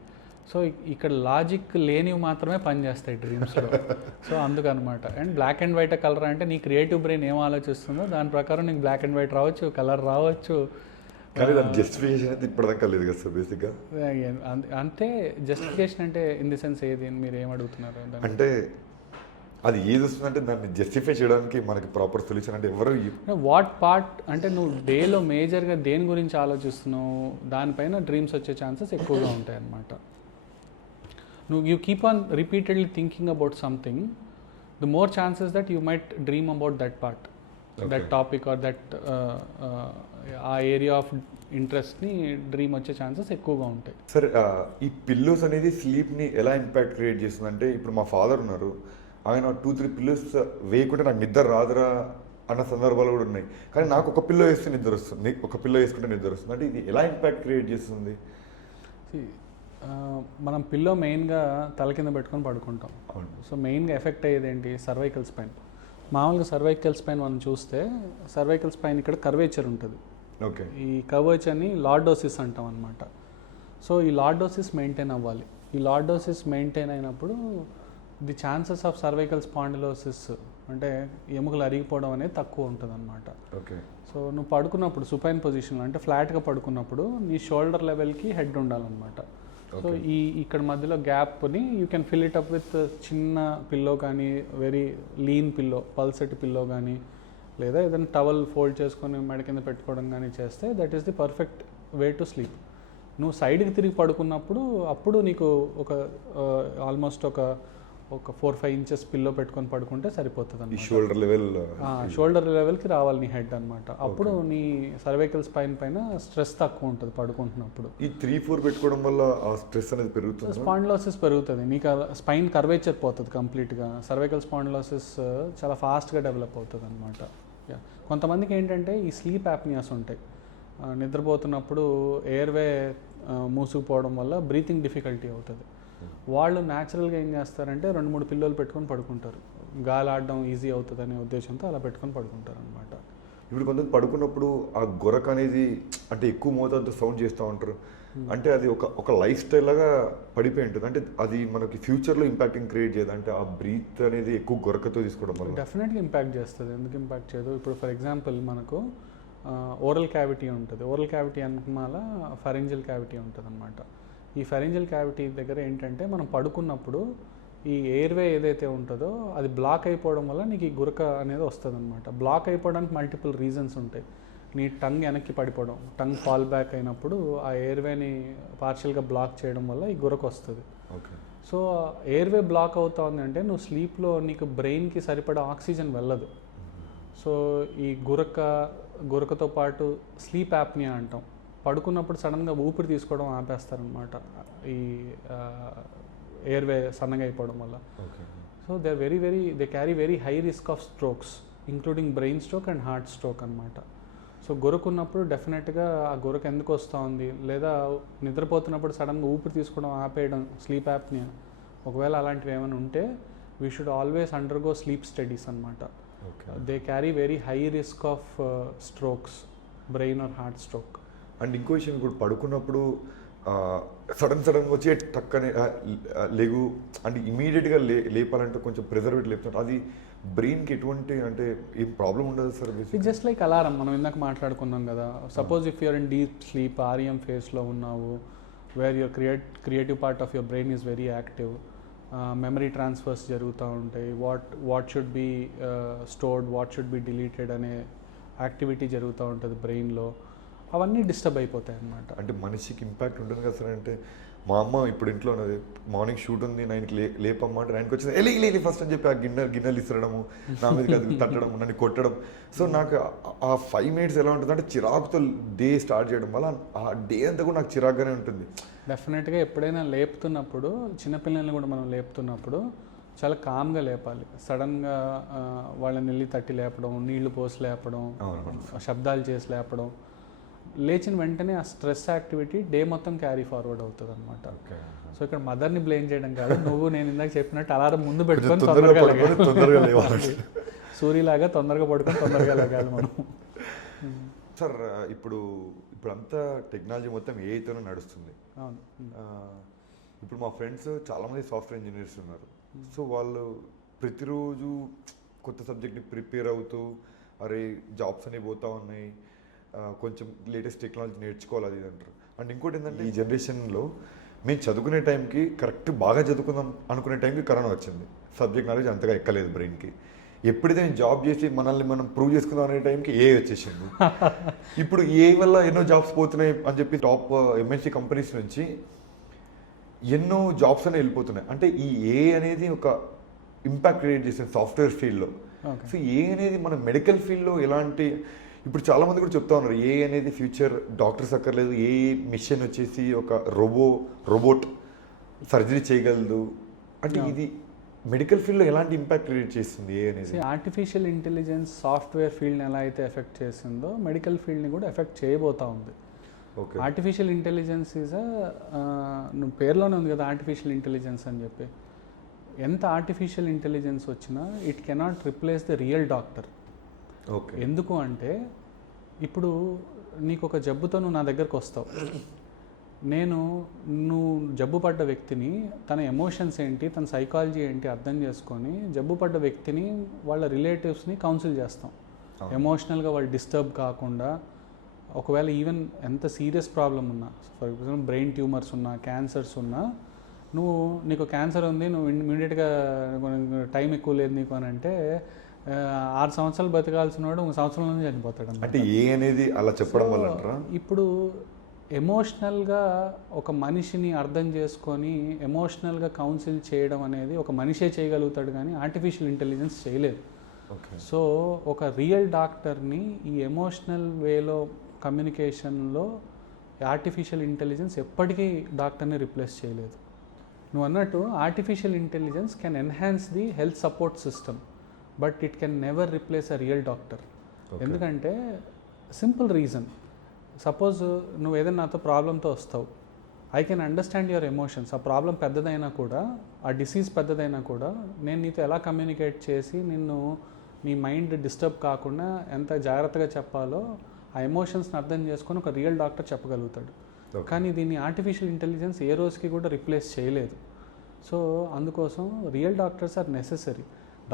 సో ఇక్కడ లాజిక్ లేనివి మాత్రమే పనిచేస్తాయి డ్రీమ్స్లో. సో అందుకనమాట. And black and white colour అంటే నీ క్రియేటివ్ బ్రెయిన్ ఏం ఆలోచిస్తుందో దాని ప్రకారం నీకు బ్లాక్ అండ్ వైట్ రావచ్చు, కలర్ రావచ్చు, కానీ దాని జస్టిఫికేషన్ అయితే ఇప్పటిదాకా లేదు కదా సార్ బేసిక్గా. అంటే జస్టిఫికేషన్ అంటే ఇన్ ది సెన్స్ ఏది మీరు ఏం అడుగుతున్నారు అంటే అది ఏది వస్తుందంటే దాన్ని జస్టిఫై చేయడానికి మనకి ప్రాపర్ సొల్యూషన్ అంటే ఎవరు వాట్ పార్ట్ అంటే నువ్వు డేలో మేజర్గా దేని గురించి ఆలోచిస్తున్నావు దానిపైన డ్రీమ్స్ వచ్చే ఛాన్సెస్ ఎక్కువగా ఉంటాయి అన్నమాట. నువ్వు you keep on repeatedly thinking about something, the more chances that you might dream about that part, that topic or that ఆ ఏరియా ఆఫ్ ఇంట్రెస్ట్ని డ్రీమ్ వచ్చే ఛాన్సెస్ ఎక్కువగా ఉంటాయి. సార్ ఈ పిల్లోస్ అనేది స్లీప్ని ఎలా ఇంపాక్ట్ క్రియేట్ చేస్తుంది అంటే ఇప్పుడు మా ఫాదర్ ఉన్నారు, ఆయన 2-3 పిల్లోస్ వేయకుంటే నాకు నిద్ర రాదురా అన్న సందర్భాలు కూడా ఉన్నాయి. కానీ నాకు ఒక పిల్లో వేస్తే నిద్ర వస్తుంది, ఒక పిల్లో వేసుకుంటే నిద్ర వస్తుంది. అంటే ఇది ఎలా ఇంపాక్ట్ క్రియేట్ చేస్తుంది? మనం పిల్లో మెయిన్గా తల కింద పెట్టుకొని పడుకుంటాం. అవును. సో మెయిన్గా ఎఫెక్ట్ అయ్యేది ఏంటి? Cervical spine. మామూలుగా సర్వైకల్ స్పైన్ మనం చూస్తే సర్వైకల్ స్పైన్ ఇక్కడ కర్వేచర్ ఉంటుంది. ఓకే. ఈ కర్వేచర్ని లార్డోసిస్ అంటాం అనమాట. సో ఈ లార్డోసిస్ మెయింటైన్ అవ్వాలి. ఈ లార్డోసిస్ మెయింటైన్ అయినప్పుడు the chances of cervical spondylosis అంటే ఎముకలు అరిగిపోవడం అనేది తక్కువ ఉంటుంది అనమాట. ఓకే. సో నువ్వు పడుకున్నప్పుడు సుపైన్ పొజిషన్లో అంటే ఫ్లాట్గా పడుకున్నప్పుడు నీ షోల్డర్ లెవెల్కి హెడ్ ఉండాలన్నమాట. సో ఇక్కడ మధ్యలో గ్యాప్ని you can fill it up with చిన్న పిల్లో కానీ వెరీ లీన్ పిల్లో, పల్సెట్ పిల్లో కానీ లేదా ఏదైనా టవల్ ఫోల్డ్ చేసుకొని మెడ కింద పెట్టుకోవడం కానీ చేస్తే that is the perfect way to sleep. నువ్వు సైడ్కి తిరిగి పడుకున్నప్పుడు అప్పుడు నీకు ఒక ఆల్మోస్ట్ ఒక 4-5 ఇంచెస్ పిల్లో పెట్టుకొని పడుకుంటే సరిపోతుంది అన్నమాట. షోల్డర్ లెవెల్కి రావాలి నీ హెడ్ అనమాట. అప్పుడు నీ సర్వైకల్ స్పైన్ పైన స్ట్రెస్ తక్కువ ఉంటుంది పడుకుంటున్నప్పుడు. ఈ 3-4 పెట్టుకోవడం వల్ల ఆ స్ట్రెస్ అనేది పెరుగుతుంది, స్పాండిలోసిస్ పెరుగుతుంది, నీకు స్పైన్ కర్వేచర్ పోతుంది కంప్లీట్గా. సర్వైకల్ స్పాండిలోసిస్ చాలా ఫాస్ట్గా డెవలప్ అవుతుంది అనమాట. కొంతమందికి ఏంటంటే ఈ స్లీప్ యాప్నియాస్ ఉంటాయి. నిద్రపోతున్నప్పుడు ఎయిర్వే మూసుకుపోవడం వల్ల బ్రీతింగ్ డిఫికల్టీ అవుతుంది. వాళ్ళు న్యాచురల్గా ఏం చేస్తారంటే 2-3 పిల్లోలు పెట్టుకొని పడుకుంటారు, గాలి ఆడడం ఈజీ అవుతుంది అనే ఉద్దేశంతో అలా పెట్టుకొని పడుకుంటారు అనమాట. ఇప్పుడు కొంతమంది పడుకున్నప్పుడు ఆ గొరక అనేది అంటే ఎక్కువ మోతాదుతో సౌండ్ చేస్తూ ఉంటారు. అంటే అది ఒక లైఫ్ స్టైల్ లాగా పడిపోయి ఉంటుంది. అంటే అది మనకి ఫ్యూచర్లో ఇంపాక్టింగ్ క్రియేట్ చేయదు అంటే ఆ బ్రీత్ అనేది ఎక్కువ గొరకతో తీసుకోవడం వల్ల డెఫినెట్గా ఇంపాక్ట్ చేస్తుంది. ఎందుకు ఇంపాక్ట్ చేయదు? ఇప్పుడు ఫర్ ఎగ్జాంపుల్ మనకు ఓరల్ క్యావిటీ ఉంటుంది. ఓరల్ క్యావిటీ వెనకమాల ఫరెంజియల్ క్యావిటీ ఉంటుంది అనమాట. ఈ ఫరెంజియల్ క్యావిటీ దగ్గర ఏంటంటే మనం పడుకున్నప్పుడు ఈ ఎయిర్వే ఏదైతే ఉంటుందో అది బ్లాక్ అయిపోవడం వల్ల నీకు ఈ గురక అనేది వస్తుంది అనమాట. బ్లాక్ అయిపోవడానికి మల్టిపుల్ రీజన్స్ ఉంటాయి. నీ టంగ్ వెనక్కి పడిపోవడం, టంగ్ ఫాల్ బ్యాక్ అయినప్పుడు ఆ ఎయిర్వేని పార్షియల్గా బ్లాక్ చేయడం వల్ల ఈ గురక వస్తుంది. ఓకే. సో ఎయిర్వే బ్లాక్ అవుతుంది అంటే నువ్వు స్లీప్లో నీకు బ్రెయిన్కి సరిపడా ఆక్సిజన్ వెళ్ళదు. సో ఈ గురకతో పాటు స్లీప్ యాప్నియా అంటాం. పడుకున్నప్పుడు సడన్గా ఊపిరి తీసుకోవడం ఆపేస్తారనమాట ఈ ఎయిర్వే సన్నగా అయిపోవడం వల్ల. So they carry very high risk of strokes including brain stroke and heart stroke అనమాట. సో గురకున్నప్పుడు డెఫినెట్గా ఆ గురక ఎందుకు వస్తూ ఉంది, లేదా నిద్రపోతున్నప్పుడు సడన్గా ఊపిరి తీసుకోవడం ఆపేయడం స్లీప్ యాప్నియా, ఒకవేళ అలాంటివి ఏమైనా ఉంటే we should always undergo sleep studies అనమాట. They carry very high risk of strokes, brain or heart stroke. And ఇంకో విషయం ఇప్పుడు పడుకున్నప్పుడు సడన్గా వచ్చి టక్కనే లేగు అంటే ఇమీడియట్గా లేపాలంటే కొంచెం ప్రెజర్వేట్ లేపుతారు. అది బ్రెయిన్కి ఎటువంటి అంటే ఏం ప్రాబ్లం ఉండదు sir? It just like alarm. మనం ఇందాక మాట్లాడుకున్నాం కదా, suppose if you are in deep sleep, REM ఫేస్లో ఉన్నావు, where your creative part of your brain is very active, memory transfers జరుగుతూ ఉంటాయి, what should be stored, what should be deleted అనే activity జరుగుతూ ఉంటుంది బ్రెయిన్లో. అవన్నీ డిస్టర్బ్ అయిపోతాయి అన్నమాట. అంటే మనిషికి ఇంపాక్ట్ ఉంటుంది కదా సార్. అంటే మా అమ్మ ఇప్పుడు ఇంట్లో ఉన్నది, మార్నింగ్ షూట్ ఉంది, 9కి లేపమ్మ అంటే 9కి వచ్చింది ఎలి ఫస్ట్ అని చెప్పి ఆ గిన్నెలు ఇసరడము, నా మీద తట్టడం, నన్ను కొట్టడం. సో నాకు ఆ 5 minutes ఎలా ఉంటుంది అంటే చిరాకుతో డే స్టార్ట్ చేయడం వల్ల ఆ డే అంతా కూడా నాకు చిరాకుగానే ఉంటుంది. డెఫినెట్గా ఎప్పుడైనా లేపుతున్నప్పుడు, చిన్నపిల్లల్ని కూడా మనం లేపుతున్నప్పుడు చాలా కామ్గా లేపాలి. సడన్గా వాళ్ళని వెళ్ళి తట్టి లేపడం, నీళ్లు పోసి లేపడం, శబ్దాలు చేసి లేపడం, లేచిన వెంటనే ఆ స్ట్రెస్ యాక్టివిటీ డే మొత్తం క్యారీ ఫార్వర్డ్ అవుతుంది అనమాట. సో ఇక్కడ మదర్ని బ్లేమ్ చేయడం కాదు, నేను ఇందాక చెప్పినట్టు అలారం ముందు పెట్టుకొని తొందరగా లేవాలి, సూర్యులాగా తొందరగా పడుకొని తొందరగా లేగాలి మనం. సార్ ఇప్పుడు అంతా టెక్నాలజీ మొత్తం ఏఐతోనే నడుస్తుంది. అవును. ఇప్పుడు మా ఫ్రెండ్స్ చాలామంది సాఫ్ట్వేర్ ఇంజనీర్స్ ఉన్నారు. సో వాళ్ళు ప్రతిరోజు కొత్త సబ్జెక్ట్ని ప్రిపేర్ అవుతూ అరే జాబ్స్ అనేవి పోతూ ఉన్నాయి, కొంచెం లేటెస్ట్ టెక్నాలజీ నేర్చుకోవాలి అది ఇది అంటారు. అండ్ ఇంకోటి ఏంటంటే ఈ జనరేషన్లో మేము చదువుకునే టైంకి కరెక్ట్ బాగా చదువుకుందాం అనుకునే టైంకి కరోనా వచ్చింది. సబ్జెక్ట్ నాలెడ్జ్ అంతగా ఎక్కలేదు బ్రెయిన్కి. ఎప్పుడైతే నేను జాబ్ చేసి మనల్ని మనం ప్రూవ్ చేసుకుందాం అనే టైంకి ఏ వచ్చేసింది. ఇప్పుడు ఏ వల్ల ఎన్నో జాబ్స్ పోతున్నాయి అని చెప్పి టాప్ ఎంఎన్సీ కంపెనీస్ నుంచి ఎన్నో జాబ్స్ అనేవి వెళ్ళిపోతున్నాయి. అంటే ఈ ఏ అనేది ఒక ఇంపాక్ట్ క్రియేట్ చేసింది సాఫ్ట్వేర్ ఫీల్డ్లో. సో ఏ అనేది మన మెడికల్ ఫీల్డ్లో ఎలాంటి, ఇప్పుడు చాలామంది కూడా చెప్తా ఉన్నారు ఏ అనేది ఫ్యూచర్ డాక్టర్స్ అక్కర్లేదు, ఏ మిషన్ వచ్చేసి ఒక రోబోట్ సర్జరీ చేయగలదు. అంటే ఇది మెడికల్ ఫీల్డ్లో ఎలాంటి ఇంపాక్ట్ క్రియేట్ చేస్తుంది ఏ అనేది? ఆర్టిఫిషియల్ ఇంటెలిజెన్స్ సాఫ్ట్వేర్ ఫీల్డ్ని ఎలా అయితే ఎఫెక్ట్ చేసిందో మెడికల్ ఫీల్డ్ని కూడా ఎఫెక్ట్ చేయబోతూ ఉంది. ఓకే. ఆర్టిఫిషియల్ ఇంటెలిజెన్స్ నువ్వు పేరులోనే ఉంది కదా ఆర్టిఫిషియల్ ఇంటెలిజెన్స్ అని చెప్పి. ఎంత ఆర్టిఫిషియల్ ఇంటెలిజెన్స్ వచ్చినా it cannot replace the real doctor. Okay. ఎందుకు అంటే ఇప్పుడు నీకు ఒక జబ్బుతో నువ్వు నా దగ్గరకు వస్తావు, నువ్వు జబ్బు పడ్డ వ్యక్తిని తన ఎమోషన్స్ ఏంటి, తన సైకాలజీ ఏంటి అర్థం చేసుకొని జబ్బు పడ్డ వ్యక్తిని వాళ్ళ రిలేటివ్స్ని కౌన్సిల్ చేస్తాం. ఎమోషనల్గా వాళ్ళు డిస్టర్బ్ కాకుండా, ఒకవేళ ఈవెన్ ఎంత సీరియస్ ప్రాబ్లం ఉన్నా, ఫర్ ఎగ్జాంపుల్ బ్రెయిన్ ట్యూమర్స్ ఉన్నా, క్యాన్సర్స్ ఉన్నా, నీకు క్యాన్సర్ ఉంది, నువ్వు ఇమీడియట్గా టైం ఎక్కువ లేదు నీకు అని అంటే 6 సంవత్సరాలు బతకాల్సిన వాడు 1 సంవత్సరంలోనే చనిపోతాడు. అంటే ఏ అనేది అలా చెప్పడం వల్ల ఇప్పుడు ఎమోషనల్గా ఒక మనిషిని అర్థం చేసుకొని ఎమోషనల్గా కౌన్సిల్ చేయడం అనేది ఒక మనిషే చేయగలుగుతాడు, కానీ ఆర్టిఫిషియల్ ఇంటెలిజెన్స్ చేయలేదు. సో ఒక రియల్ డాక్టర్ని ఈ ఎమోషనల్ వేలో కమ్యూనికేషన్లో ఆర్టిఫిషియల్ ఇంటెలిజెన్స్ ఎప్పటికీ డాక్టర్ని రిప్లేస్ చేయలేదు. నువ్వు అన్నట్టు artificial intelligence can enhance the health support system, but it can never replace a real doctor. ఎందుకంటే సింపుల్ రీజన్, సపోజ్ నువ్వు ఏదైనా నాతో ప్రాబ్లంతో వస్తావు, I can understand your emotions. ఆ ప్రాబ్లం పెద్దదైనా కూడా, ఆ డిసీజ్ పెద్దదైనా కూడా, నేను నీతో ఎలా కమ్యూనికేట్ చేసి నీ మైండ్ డిస్టర్బ్ కాకుండా ఎంత జాగ్రత్తగా చెప్పాలో ఆ ఎమోషన్స్ని అర్థం చేసుకొని ఒక రియల్ డాక్టర్ చెప్పగలుగుతాడు. కానీ దీన్ని ఆర్టిఫిషియల్ ఇంటెలిజెన్స్ ఏ రోజుకి కూడా రిప్లేస్ చేయలేదు. సో అందుకోసం రియల్ డాక్టర్స్ ఆర్ నెసెసరీ.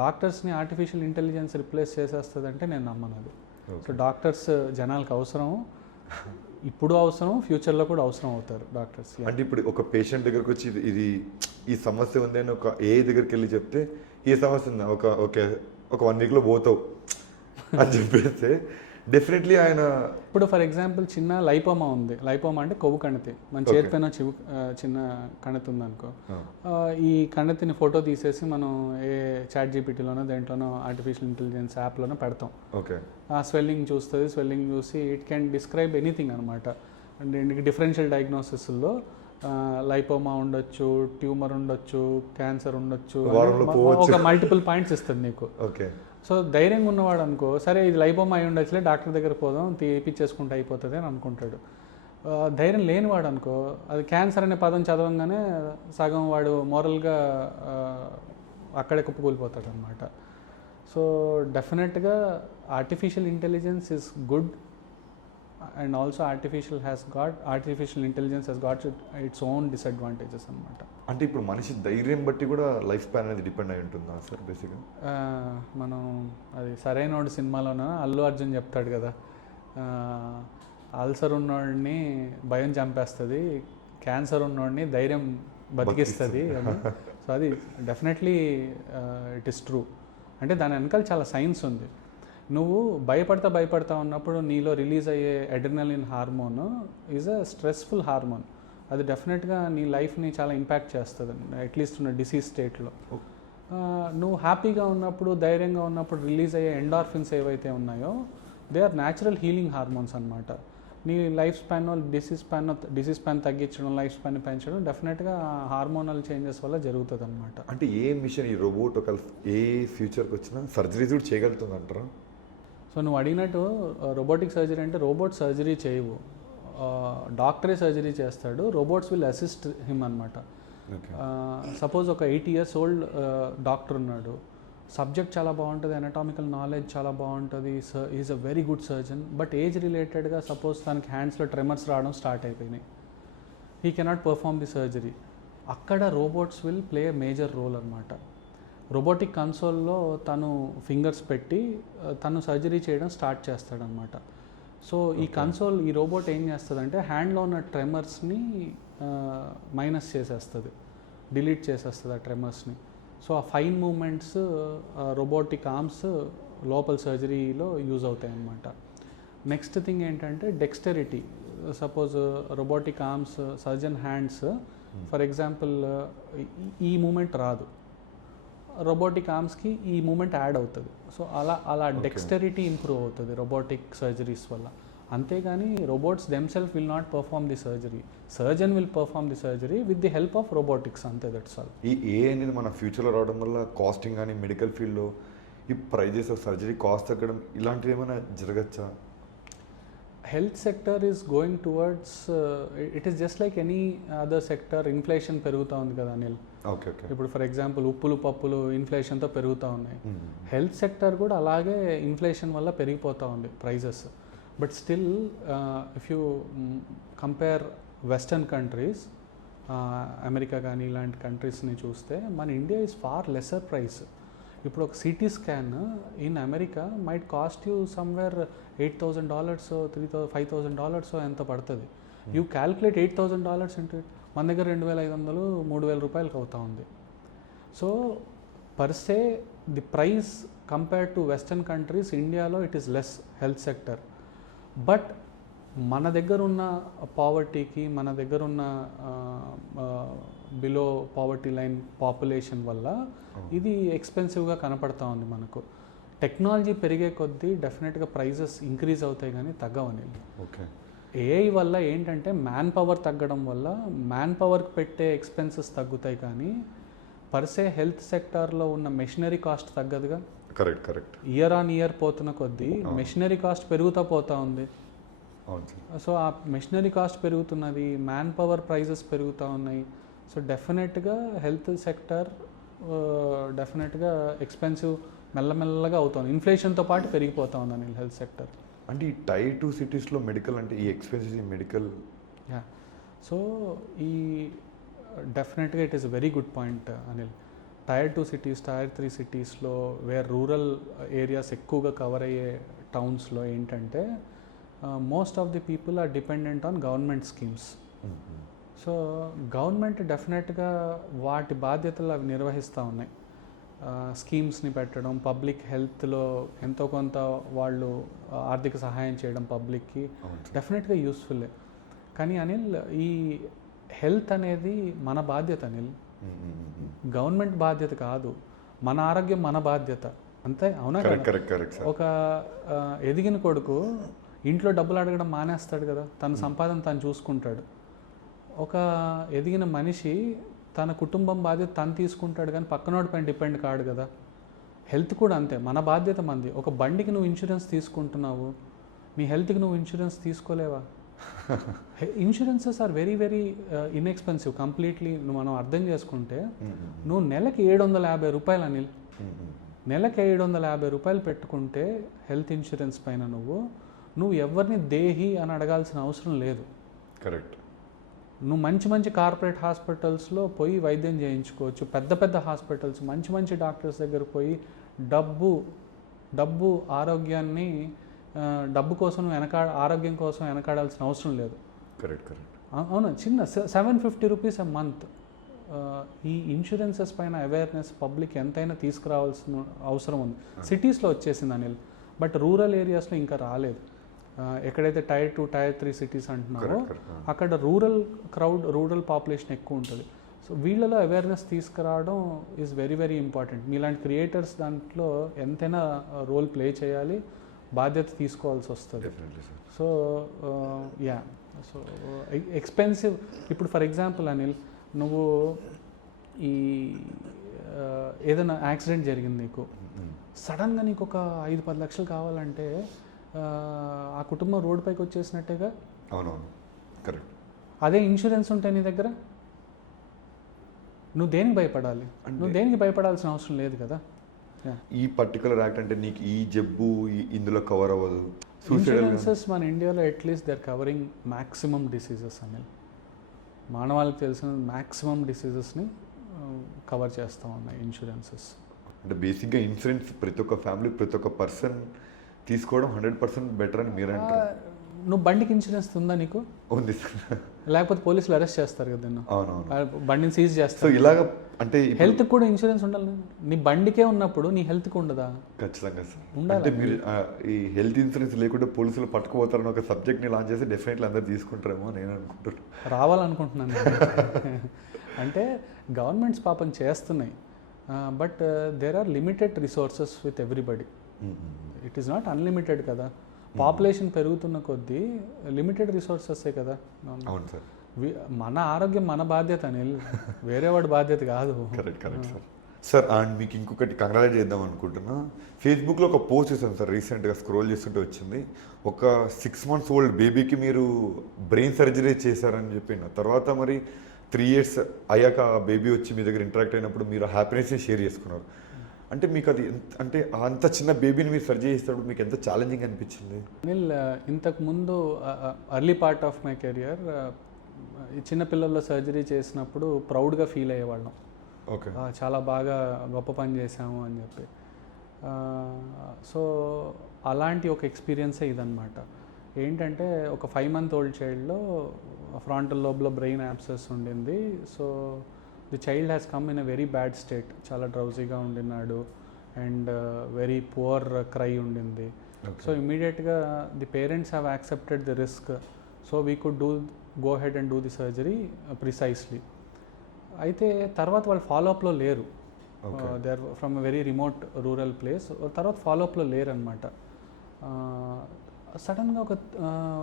డాక్టర్స్ని ఆర్టిఫిషియల్ ఇంటెలిజెన్స్ రిప్లేస్ చేసేస్తుందంటే నేను నమ్మను అది. సో డాక్టర్స్ జనాలకు అవసరం, ఇప్పుడు అవసరం, ఫ్యూచర్లో కూడా అవసరం అవుతారు డాక్టర్స్. అంటే ఇప్పుడు ఒక పేషెంట్ దగ్గరకు వచ్చి ఈ సమస్య ఉంది అని ఒక ఏ దగ్గరికి వెళ్ళి చెప్తే, ఈ సమస్య ఉంది ఒక 1 వీక్లో పోతావు అని చెప్పేస్తే డెఫినెట్లీ ఆయన ఇప్పుడు ఫర్ ఎగ్జాంపుల్ చిన్న లైపోమా ఉంది. లైపోమా అంటే కొవ్వు కణితి. మన చేతి పైన చిన్న కణితి ఉందనుకో, ఈ కణితిని ఫోటో తీసేసి మనం ఏ చాట్ జీపీటీలోనో దేంట్లోనో ఆర్టిఫిషియల్ ఇంటెలిజెన్స్ యాప్లోనో పెడతాం. ఓకే. ఆ స్వెల్లింగ్ చూస్తుంది, స్వెల్లింగ్ చూసి ఇట్ క్యాన్ డిస్క్రైబ్ ఎనీథింగ్ అనమాట. అంటే డిఫరెన్షియల్ డయాగ్నోసిస్లో లైపోమా ఉండొచ్చు, ట్యూమర్ ఉండొచ్చు, క్యాన్సర్ ఉండొచ్చు, ఒక మల్టిపుల్ పాయింట్స్ ఇస్తుంది నీకు. ఓకే. సో ధైర్యంగా ఉన్నవాడు అనుకో, సరే ఇది లైపోమా అయి ఉండొచ్చులే, డాక్టర్ దగ్గర పోదాం, తీపిచ్చేసుకుంటే అయిపోతుంది అని అనుకుంటాడు. ధైర్యం లేనివాడు అనుకో, అది క్యాన్సర్ అనే పదం చదవంగానే సగం వాడు మోరల్గా అక్కడే కుప్పకూలిపోతాడు అనమాట. సో డెఫినెట్గా artificial intelligence is good, and also artificial intelligence has got its own disadvantages అనమాట. అంటే ఇప్పుడు మనిషి ధైర్యం బట్టి కూడా లైఫ్ స్పాన్ అనేది డిపెండ్ అయి ఉంటుందా సార్ బేసిక్గా? మనం అది సరైనోడు సినిమాలోన అల్లు అర్జున్ చెప్తాడు కదా, అల్సర్ ఉన్నోడిని భయం చంపేస్తుంది, క్యాన్సర్ ఉన్నోడిని ధైర్యం బతికిస్తుంది అని. సో అది డెఫినెట్లీ ఇట్ ఈస్ ట్రూ. అంటే దాని వెనకాల చాలా సైన్స్ ఉంది. నువ్వు భయపడతా ఉన్నప్పుడు నీలో రిలీజ్ అయ్యే adrenaline hormone is a stressful hormone. అది డెఫినెట్గా నీ లైఫ్ని చాలా ఇంపాక్ట్ చేస్తుంది, అట్లీస్ట్ ఉన్న డిసీజ్ స్టేట్లో. నువ్వు హ్యాపీగా ఉన్నప్పుడు, ధైర్యంగా ఉన్నప్పుడు రిలీజ్ అయ్యే ఎండార్ఫిన్స్ ఏవైతే ఉన్నాయో, they are natural healing hormones అనమాట. నీ లైఫ్ స్పాన్, డిసీజ్ స్పాన్ తగ్గించడం, లైఫ్ స్పాన్ పెంచడం డెఫినెట్గా హార్మోనల్ చేంజెస్ వల్ల జరుగుతుంది అనమాట. అంటే ఏ మిషన్, ఈ రోబోట్ ఒక ఏ ఫ్యూచర్కి వచ్చినా సర్జరీస్ కూడా చేయగలుగుతుంది అంటారా? సో నువ్వు అడిగినట్టు రోబోటిక్ సర్జరీ అంటే రోబోట్ సర్జరీ చేయవు, డాక్టరే సర్జరీ చేస్తాడు. రోబోట్స్ విల్ అసిస్ట్ హిమ్ అనమాట. సపోజ్ ఒక 80 years old డాక్టర్ ఉన్నాడు, సబ్జెక్ట్ చాలా బాగుంటుంది, ఎనటామికల్ నాలెడ్జ్ చాలా బాగుంటుంది, is a very good surgeon. But age రిలేటెడ్గా సపోజ్ తనకి హ్యాండ్స్లో ట్రెమర్స్ రావడం స్టార్ట్ అయిపోయినాయి, he cannot perform the surgery. అక్కడ robots will play major role అనమాట. రోబోటిక్ కన్సోల్లో తను ఫింగర్స్ పెట్టి తను సర్జరీ చేయడం స్టార్ట్ చేస్తాడనమాట. సో ఈ కన్సోల్ ఈ రోబోట్ ఏం చేస్తుందంటే హ్యాండ్లో ఉన్న ట్రెమర్స్ని మైనస్ చేసేస్తుంది, డిలీట్ చేసేస్తుంది ఆ ట్రెమర్స్ని. సో ఆ ఫైన్ మూమెంట్స్ రోబోటిక్ ఆర్మ్స్ లోపల సర్జరీలో యూజ్ అవుతాయి అన్నమాట. నెక్స్ట్ థింగ్ ఏంటంటే dexterity. Suppose robotic arms, surgeon hands for example ఈ మూమెంట్ రాదు, రోబోటిక్ ఆర్మ్స్కి ఈ మూమెంట్ యాడ్ అవుతుంది. సో అలా డెక్స్టరిటీ ఇంప్రూవ్ అవుతుంది రోబోటిక్ సర్జరీస్ వల్ల. అంతేగాని robots themselves will not perform the surgery, surgeon will perform the surgery with the help of robotics, అంతే, దట్స్ ఆల్. ఈ ఏ అనేది మన ఫ్యూచర్లో రావడం వల్ల కాస్టింగ్ కానీ మెడికల్ ఫీల్డ్లో ఈ ప్రైజెస్ ఆఫ్ సర్జరీ కాస్ట్ తగ్గడం ఇలాంటివి ఏమైనా జరగచ్చా? Health sector is going towards, it is just like any other sector. Inflation పెరుగుతూ ఉంది కదా అనిల్. Okay okay. ఇప్పుడు ఫర్ ఎగ్జాంపుల్ ఉప్పులు పప్పులు ఇన్ఫ్లేషన్తో పెరుగుతూ ఉన్నాయి. హెల్త్ సెక్టర్ కూడా అలాగే ఇన్ఫ్లేషన్ వల్ల పెరిగిపోతూ ఉంది prices. But still if you compare western countries, America కానీ ఇలాంటి కంట్రీస్ని చూస్తే మన India is far lesser price. ఇప్పుడు ఒక CT scan in America might cost you somewhere $8,000, $5,000 ఎంత పడుతుంది. యూ క్యాల్కులేట్ $8,000 ఇంటూ ఇట్, మన దగ్గర 2,500, 3,000 రూపాయలకి అవుతా ఉంది. So per se the price compared to western countries, ఇండియాలో it is less health sector. But మన దగ్గర ఉన్న పావర్టీకి, మన దగ్గర ఉన్న బిలో పావర్టీ లైన్ పాపులేషన్ వల్ల ఇది ఎక్స్పెన్సివ్గా కనపడతా ఉంది మనకు. టెక్నాలజీ పెరిగే కొద్దీ డెఫినెట్గా ప్రైజెస్ ఇంక్రీజ్ అవుతాయి కానీ తగ్గవని. ఓకే. ఏఐ వల్ల ఏంటంటే మ్యాన్ పవర్ తగ్గడం వల్ల మ్యాన్ పవర్కి పెట్టే ఎక్స్పెన్సెస్ తగ్గుతాయి కానీ పర్సే హెల్త్ సెక్టార్లో ఉన్న మెషినరీ కాస్ట్ తగ్గదుగా. Correct correct. Year on year పోతున్న కొద్దీ మెషినరీ కాస్ట్ పెరుగుతూ పోతూ ఉంది. సో ఆ మెషినరీ కాస్ట్ పెరుగుతున్నది, మ్యాన్ పవర్ ప్రైజెస్ పెరుగుతూ ఉన్నాయి. సో డెఫినెట్గా హెల్త్ సెక్టర్ డెఫినెట్గా ఎక్స్పెన్సివ్ మెల్లమెల్లగా అవుతుంది. ఇన్ఫ్లేషన్తో పాటు పెరిగిపోతూ ఉందని హెల్త్ సెక్టర్. అంటే ఈ Tier 2 సిటీస్లో మెడికల్ అంటే ఈ ఎక్స్పెన్సెస్ ఈ మెడికల్. సో ఈ డెఫినెట్గా it is very good point Anil. Tier 2 cities, Tier 3 సిటీస్లో వేర్ రూరల్ ఏరియాస్ ఎక్కువగా కవర్ అయ్యే టౌన్స్లో ఏంటంటే most of the people are dependent on government schemes. So government డెఫినెట్గా వాటి బాధ్యతలు అవి నిర్వహిస్తూ ఉన్నాయి. స్కీమ్స్ని పెట్టడం, పబ్లిక్ హెల్త్లో ఎంతో కొంత వాళ్ళు ఆర్థిక సహాయం చేయడం పబ్లిక్కి డెఫినెట్గా యూస్ఫుల్లే. కానీ అనిల్, ఈ హెల్త్ అనేది మన బాధ్యత అనిల్, గవర్నమెంట్ బాధ్యత కాదు. మన ఆరోగ్యం మన బాధ్యత, అంతే, అవునా కదా? ఒక ఎదిగిన కొడుకు ఇంట్లో డబ్బులు అడగడం మానేస్తాడు కదా, తన సంపాదన తను చూసుకుంటాడు. ఒక ఎదిగిన మనిషి తన కుటుంబం బాధ్యత తను తీసుకుంటాడు కానీ పక్కనోడి పైన డిపెండ్ కాడు కదా. హెల్త్ కూడా అంతే, మన బాధ్యత మంది. ఒక బండికి నువ్వు ఇన్సూరెన్స్ తీసుకుంటున్నావు, నీ హెల్త్కి నువ్వు ఇన్సూరెన్స్ తీసుకోలేవా? Insurances are very very inexpensive completely. మనం అర్థం చేసుకుంటే నువ్వు నెలకి 750 రూపాయలు అనిల్, నెలకి 750 రూపాయలు పెట్టుకుంటే హెల్త్ ఇన్సూరెన్స్ పైన నువ్వు ఎవరిని దేహి అని అడగాల్సిన అవసరం లేదు. కరెక్ట్. నువ్వు మంచి మంచి కార్పొరేట్ హాస్పిటల్స్లో పోయి వైద్యం చేయించుకోవచ్చు. పెద్ద పెద్ద హాస్పిటల్స్, మంచి మంచి డాక్టర్స్ దగ్గర పోయి డబ్బు ఆరోగ్యాన్ని డబ్బు కోసం ఆరోగ్యం కోసం వెనకాడాల్సిన అవసరం లేదు. Correct correct. అవును, చిన్న 750 రూపీస్ a month. ఈ ఇన్సూరెన్సెస్ పైన అవేర్నెస్ పబ్లిక్ ఎంతైనా తీసుకురావాల్సిన అవసరం ఉంది. సిటీస్లో వచ్చేసింది అనిల్, బట్ రూరల్ ఏరియాస్లో ఇంకా రాలేదు. ఎక్కడైతే Tier 2, Tier 3 సిటీస్ అంటున్నారో అక్కడ రూరల్ పాపులేషన్ ఎక్కువ ఉంటుంది. సో వీళ్ళలో అవేర్నెస్ తీసుకురావడం ఈజ్ వెరీ వెరీ ఇంపార్టెంట్. మీలాంటి క్రియేటర్స్ దాంట్లో ఎంతైనా రోల్ ప్లే చేయాలి, బాధ్యత తీసుకోవాల్సి వస్తుంది. So so expensive. ఇప్పుడు ఫర్ ఎగ్జాంపుల్ అనిల్, నువ్వు ఈ ఏదైనా యాక్సిడెంట్ జరిగింది నీకు, సడన్గా నీకు ఒక 5-10 లక్షలు కావాలంటే ఆ కుటుంబం రోడ్డుపైకి వచ్చేసినట్టేగా. అవునవును, కరెక్ట్. అదే ఇన్సూరెన్స్ ఉంటే నీ దగ్గర నువ్వు దేనికి భయపడాలి? నువ్వు దేనికి భయపడాల్సిన అవసరం లేదు కదా. ఈ పర్టికులర్ యాక్ట్ అంటే నీకు ఈ జబ్బు ఇందులో కవర్ అవ్వదు. ఇన్సూరెన్సెస్ మన ఇండియాలో at least they are covering maximum diseases అని, మానవాళికి తెలిసిన మ్యాక్సిమం డిసీజెస్ని కవర్ చేస్తూ ఉన్నాయి ఇన్సూరెన్సెస్. అంటే బేసిక్గా ఇన్సూరెన్స్ ప్రతి ఒక్క ఫ్యామిలీ, ప్రతి ఒక్క పర్సన్ తీసుకోవడం 100% బెటర్ అని మీరు అంటారు. నువ్వు బండికి ఇన్సూరెన్స్ ఉందా నీకు? ఉంది సార్. లేకపోతే పోలీసులు అరెస్ట్ చేస్తారు కదా నిన్ను, అవునవును. బండిని సీజ్ సో చేస్తారు. ఇలాగ అంటే హెల్త్కి కూడా ఇన్సూరెన్స్ ఉండాలి. నీ బండికే ఉన్నప్పుడు నీ హెల్త్కి ఉండదా? ఖచ్చితంగా సార్. ఉండాలి. అంటే మీరు ఈ హెల్త్ ఇన్సూరెన్స్ లేకుండా పోలీసులు పట్టుకుపోతారని ఒక సబ్జెక్ట్ని లాంచ్ చేసి డెఫినెట్లీ అందరు తీసుకుంటారేమో నేను అనుకుంటున్నాను. రావాలనుకుంటున్నాను అంటే గవర్నమెంట్స్ పాపం చేస్తున్నాయి, but there are limited resources with everybody. It is not unlimited కదా. పాపులేషన్ పెరుగుతున్న కొద్దీ లిమిటెడ్ రిసోర్సెసే కదా. అవును సార్. మన ఆరోగ్యం మన బాధ్యత అనిల్, వేరే వాడి బాధ్యత కాదు. Correct sir. సార్ అండ్ మీకు ఇంకొకటి కంగ్రాచులేట్ చేద్దాం అనుకుంటున్నా. ఫేస్బుక్లో ఒక పోస్ట్ చేశాను సార్, రీసెంట్గా స్క్రోల్ చేస్తుంటే వచ్చింది. ఒక 6 months ఓల్డ్ బేబీకి మీరు బ్రెయిన్ సర్జరీ చేశారని చెప్పిన తర్వాత మరి 3 years అయ్యాక బేబీ వచ్చి మీ దగ్గర ఇంటరాక్ట్ అయినప్పుడు మీరు హ్యాపీనెస్ని షేర్ చేసుకున్నారు. అంటే మీకు అది అంటే అంత చిన్న బేబీని మీరు సర్జరీ చేసేటప్పుడు మీకు ఎంత ఛాలెంజింగ్ అనిపించింది? అనిల్, ఇంతకుముందు early part of my career చిన్నపిల్లల్లో సర్జరీ చేసినప్పుడు ప్రౌడ్గా ఫీల్ అయ్యేవాళ్ళం. ఓకే. చాలా బాగా గొప్ప పని చేశాము అని చెప్పి. సో అలాంటి ఒక ఎక్స్పీరియన్సే ఇదన్నమాట. ఏంటంటే ఒక 5 month old చైల్డ్లో ఫ్రాంటల్ లోబ్లో బ్రెయిన్ యాబ్సెస్ ఉండింది. So the child has come in a very bad state. చాలా డ్రౌజీగా ఉండినాడు అండ్ వెరీ పువర్ క్రై ఉండింది. సో ఇమీడియట్గా the parents have accepted the risk. So we could go head and do the surgery precisely. అయితే తర్వాత వాళ్ళు ఫాలోఅప్లో లేరు. They are from a very remote rural place. తర్వాత ఫాలోఅప్లో లేరు అనమాట. సడన్గా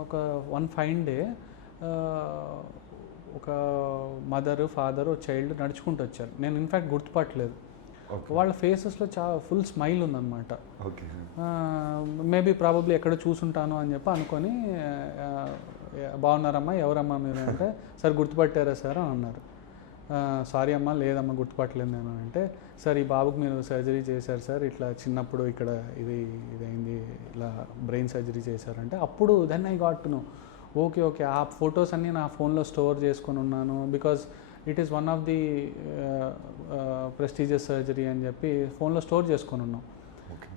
ఒక వన్ ఫైన్ డే ఒక మదరు ఫాదరు చైల్డ్ నడుచుకుంటూ వచ్చారు. నేను ఇన్ఫ్యాక్ట్ గుర్తుపట్టలేదు. వాళ్ళ ఫేసెస్లో ఫుల్ స్మైల్ ఉందన్నమాట. మేబీ ప్రాబబ్లీ ఎక్కడ చూసుంటాను అని చెప్పి అనుకొని, బాగున్నారమ్మా, ఎవరమ్మా మీరు అంటే, సార్ గుర్తుపట్టారా సార్ అని అన్నారు. సారీ అమ్మా, లేదమ్మా గుర్తుపట్టలేదు నేను అంటే, సార్ ఈ బాబుకి మీరు సర్జరీ చేశారు సార్, ఇట్లా చిన్నప్పుడు ఇక్కడ ఇదైంది, ఇలా బ్రెయిన్ సర్జరీ చేశారంటే అప్పుడు then I got to know. Okay ఆ ఫొటోస్ అన్నీ నా ఫోన్లో స్టోర్ చేసుకొని ఉన్నాను. Because it is one of the prestigious surgery అని చెప్పి ఫోన్లో స్టోర్ చేసుకొని ఉన్నాం.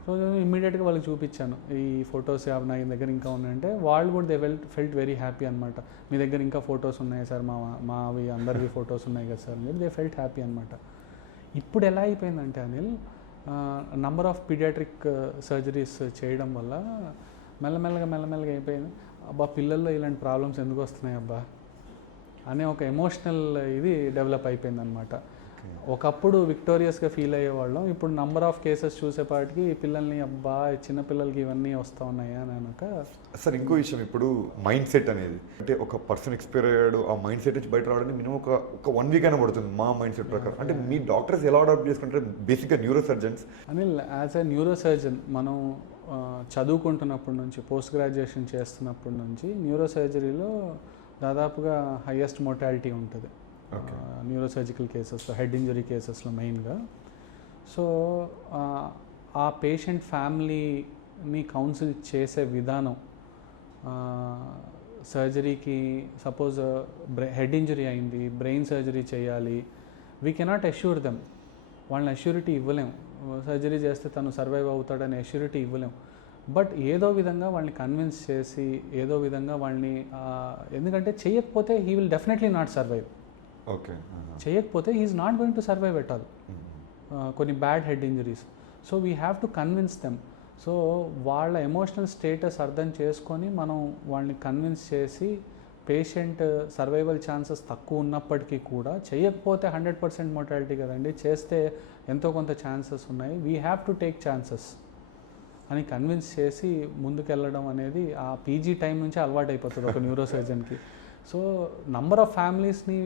సో ఇమ్మీడియట్గా వాళ్ళకి చూపించాను, ఈ ఫొటోస్ నా దగ్గర ఇంకా ఉన్నాయంటే వాళ్ళు కూడా దే ఫెల్ట్ వెరీ హ్యాపీ అనమాట. మీ దగ్గర ఇంకా ఫొటోస్ ఉన్నాయి సార్, మావి అందరివి ఫొటోస్ ఉన్నాయి కదా సార్, దే ఫెల్ట్ హ్యాపీ అనమాట. ఇప్పుడు ఎలా అయిపోయిందంటే Anil, number of paediatric surgeries చేయడం వల్ల మెల్లమెల్లగా అయిపోయింది. అబ్బా పిల్లల్లో ఇలాంటి ప్రాబ్లమ్స్ ఎందుకు వస్తున్నాయి అబ్బా అనే ఒక ఎమోషనల్ ఇది డెవలప్ అయిపోయింది అనమాట. ఒకప్పుడు విక్టోరియస్గా ఫీల్ అయ్యేవాళ్ళం, ఇప్పుడు నంబర్ ఆఫ్ కేసెస్ చూసేపాటికి పిల్లల్ని అబ్బా చిన్నపిల్లలకి ఇవన్నీ వస్తూ ఉన్నాయా అని అనక. సార్ ఇంకో విషయం, ఇప్పుడు మైండ్ సెట్ అనేది, అంటే ఒక పర్సన్ ఎక్స్పైర్ అయ్యాడు, ఆ మైండ్ సెట్ నుంచి బయట రావడానికి మినిమం ఒక 1 week అయినా పడుతుంది మా మైండ్ సెట్ ప్రకారం. అంటే మీ డాక్టర్స్ ఎలా అడాప్ట్ చేసుకుంటారు బేసిక్గా neuro surgeons? Anil, as a neuro surgeon మనం చదువుకుంటున్నప్పటి నుంచి, పోస్ట్ గ్రాడ్యుయేషన్ చేస్తున్నప్పటి నుంచి న్యూరో సర్జరీలో దాదాపుగా హయ్యెస్ట్ మోర్టాలిటీ ఉంటుంది న్యూరోసర్జికల్ కేసెస్లో, హెడ్ ఇంజరీ కేసెస్లో మెయిన్గా. సో ఆ పేషెంట్ ఫ్యామిలీని కౌన్సిల్ చేసే విధానం, సర్జరీకి సపోజ్ హెడ్ ఇంజరీ అయింది, బ్రెయిన్ సర్జరీ చేయాలి, వీ కెనాట్ అష్యూర్ దెమ్. వాళ్ళని అష్యూరిటీ ఇవ్వలేం, సర్జరీ చేస్తే తను సర్వైవ్ అవుతాడని అష్యూరిటీ ఇవ్వలేం. బట్ ఏదో విధంగా వాళ్ళని కన్విన్స్ చేసి, ఏదో విధంగా వాళ్ళని, ఎందుకంటే చేయకపోతే he will definitely not survive. చేయకపోతే he is not going to survive at all. కొన్ని bad head injuries. So we have to convince them. So వాళ్ళ ఎమోషనల్ స్టేటస్ అర్థం చేసుకొని మనం వాళ్ళని కన్విన్స్ చేసి, పేషెంట్ సర్వైవల్ ఛాన్సెస్ తక్కువ ఉన్నప్పటికీ కూడా, చేయకపోతే 100% మోర్టాలిటీ కదండి, చేస్తే ఎంతో కొంత ఛాన్సెస్ ఉన్నాయి, we have to take chances అని కన్విన్స్ చేసి ముందుకెళ్ళడం అనేది ఆ పీజీ టైం నుంచి అలవాటు అయిపోతుంది ఒక న్యూరో సర్జన్కి. సో నంబర్ ఆఫ్ ఫ్యామిలీస్ని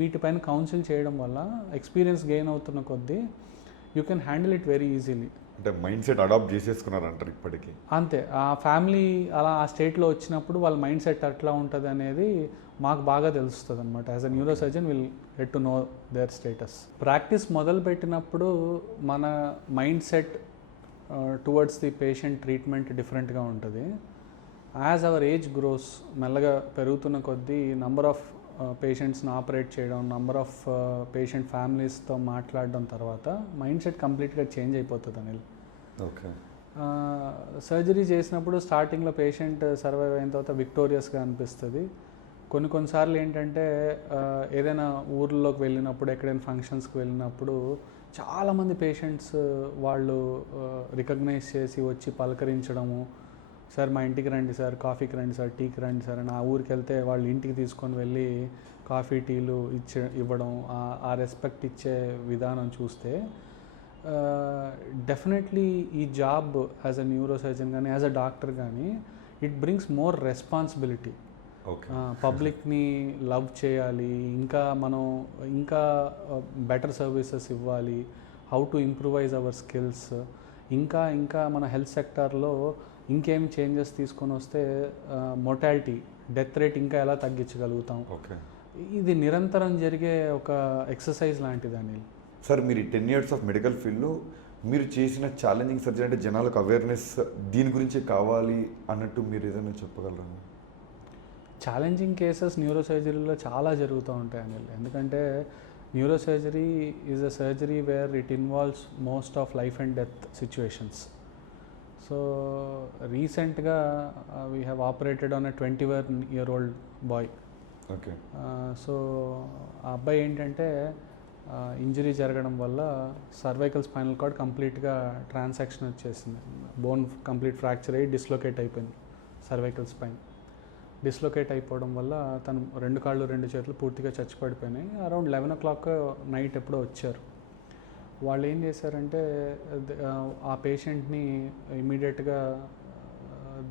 వీటిపైన కౌన్సిల్ చేయడం వల్ల ఎక్స్పీరియన్స్ గెయిన్ అవుతున్న కొద్దీ you can handle it very easily. అంటే మైండ్ సెట్ అడాప్ట్ చేసేసుకున్నారంటారు ఇప్పటికీ? అంతే. ఆ ఫ్యామిలీ అలా ఆ స్టేట్లో వచ్చినప్పుడు వాళ్ళ మైండ్ సెట్ అట్లా ఉంటుంది అనేది మాకు బాగా తెలుస్తుంది అనమాట. As a neuro surgeon will get to know there status. Practice మొదలుపెట్టినప్పుడు మన mind set towards the patient treatment డిఫరెంట్గా ఉంటుంది. యాజ్ అవర్ ఏజ్ గ్రోస్, మెల్లగా పెరుగుతున్న కొద్దీ నంబర్ ఆఫ్ పేషెంట్స్ని ఆపరేట్ చేయడం, నంబర్ ఆఫ్ పేషెంట్ ఫ్యామిలీస్తో మాట్లాడడం తర్వాత మైండ్ సెట్ కంప్లీట్గా చేంజ్ అయిపోతుంది అనిల్. ఓకే. సర్జరీ చేసినప్పుడు స్టార్టింగ్లో పేషెంట్ సర్వైవ్ అయిన తర్వాత విక్టోరియస్గా అనిపిస్తుంది. కొన్నిసార్లు ఏంటంటే ఏదైనా ఊర్లోకి వెళ్ళినప్పుడు, ఎక్కడైనా ఫంక్షన్స్కి వెళ్ళినప్పుడు చాలామంది పేషెంట్స్ వాళ్ళు రికగ్నైజ్ చేసి వచ్చి పలకరించడము, సార్ మా ఇంటికి రండి సార్, కాఫీకి రండి సార్, టీకి రండి సార్ అని ఆ ఊరికి వెళ్తే వాళ్ళు ఇంటికి తీసుకొని వెళ్ళి కాఫీ టీలు ఇవ్వడం, ఆ రెస్పెక్ట్ ఇచ్చే విధానం చూస్తే డెఫినెట్లీ ఈ job as a neuro surgeon కానీ యాజ్ అ డాక్టర్ కానీ ఇట్ బ్రింగ్స్ మోర్ రెస్పాన్సిబిలిటీ. పబ్లిక్ని లవ్ చేయాలి, ఇంకా బెటర్ సర్వీసెస్ ఇవ్వాలి, how to improvise our skills, ఇంకా మన హెల్త్ సెక్టార్లో ఇంకేం చేంజెస్ తీసుకొని వస్తే మోర్టాలిటీ, డెత్ రేట్ ఇంకా ఎలా తగ్గించగలుగుతాం. ఇది నిరంతరం జరిగే ఒక ఎక్సర్సైజ్ లాంటిది అనిల్. సార్, మీరు 10 years ఆఫ్ మెడికల్ ఫీల్డ్లో మీరు చేసిన ఛాలెంజింగ్ సర్జరీ అంటే జనాలకు అవేర్నెస్ దీని గురించే కావాలి అన్నట్టు మీరు ఏదైనా చెప్పగలరా? ఛాలెంజింగ్ కేసెస్ న్యూరో సర్జరీలో చాలా జరుగుతూ ఉంటాయి అనిల్. ఎందుకంటే neuro surgery is a surgery where it involves most of life and death situations. So రీసెంట్గా we have operated on a 21-year-old boy. Okay. So ఆ అబ్బాయి ఏంటంటే ఇంజరీ జరగడం వల్ల సర్వైకల్ స్పైనల్ కార్డ్ కంప్లీట్గా ట్రాన్సాక్షన్ వచ్చేసింది. బోన్ కంప్లీట్ ఫ్రాక్చర్ అయ్యి dislocate అయిపోయింది. సర్వైకల్ స్పైన్ డిస్లొకేట్ అయిపోవడం వల్ల తను 2 కాళ్ళు 2 చేతులు పూర్తిగా చచ్చిపడిపోయినాయి. అరౌండ్ 11 o'clock నైట్ ఎప్పుడో వచ్చారు. వాళ్ళు ఏం చేశారంటే ఆ పేషెంట్ని ఇమీడియట్గా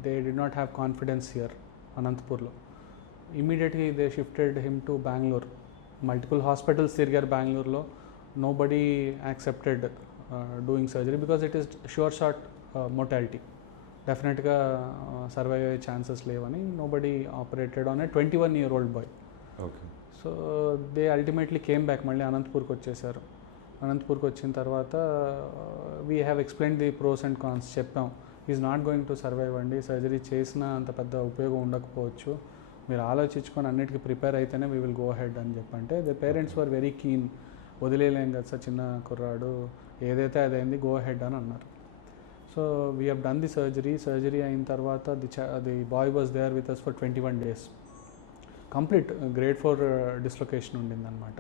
they did not have confidence here అనంతపూర్లో. ఇమీడియట్గా they shifted him to Bengaluru. Multiple hospitals తిరిగారు బెంగళూరులో. Nobody accepted doing surgery because it is sure short mortality. డెఫినెట్గా సర్వైవ్ అయ్యే ఛాన్సెస్ లేవని nobody operated on a 21-year-old boy. Okay. So they ultimately came back, మళ్ళీ అనంతపూర్కి వచ్చేసారు. అనంతపూర్కి వచ్చిన తర్వాత we have explain the pros and cons. చెప్పాం is not going to survive అండి, సర్జరీ చేసినా అంత పెద్ద ఉపయోగం ఉండకపోవచ్చు, మీరు ఆలోచించుకొని అన్నిటికీ ప్రిపేర్ అయితేనే వీ విల్ గో హెడ్ అని చెప్పంటే the parents were very keen. వదిలేలేం కదా సార్, చిన్న కుర్రాడు, ఏదైతే అదైంది, గో హెడ్ అని అన్నారు. So we have done the surgery అయిన తర్వాత the boy was there with us for 21 days. Complete grade 4 dislocation ఉండిందనమాట.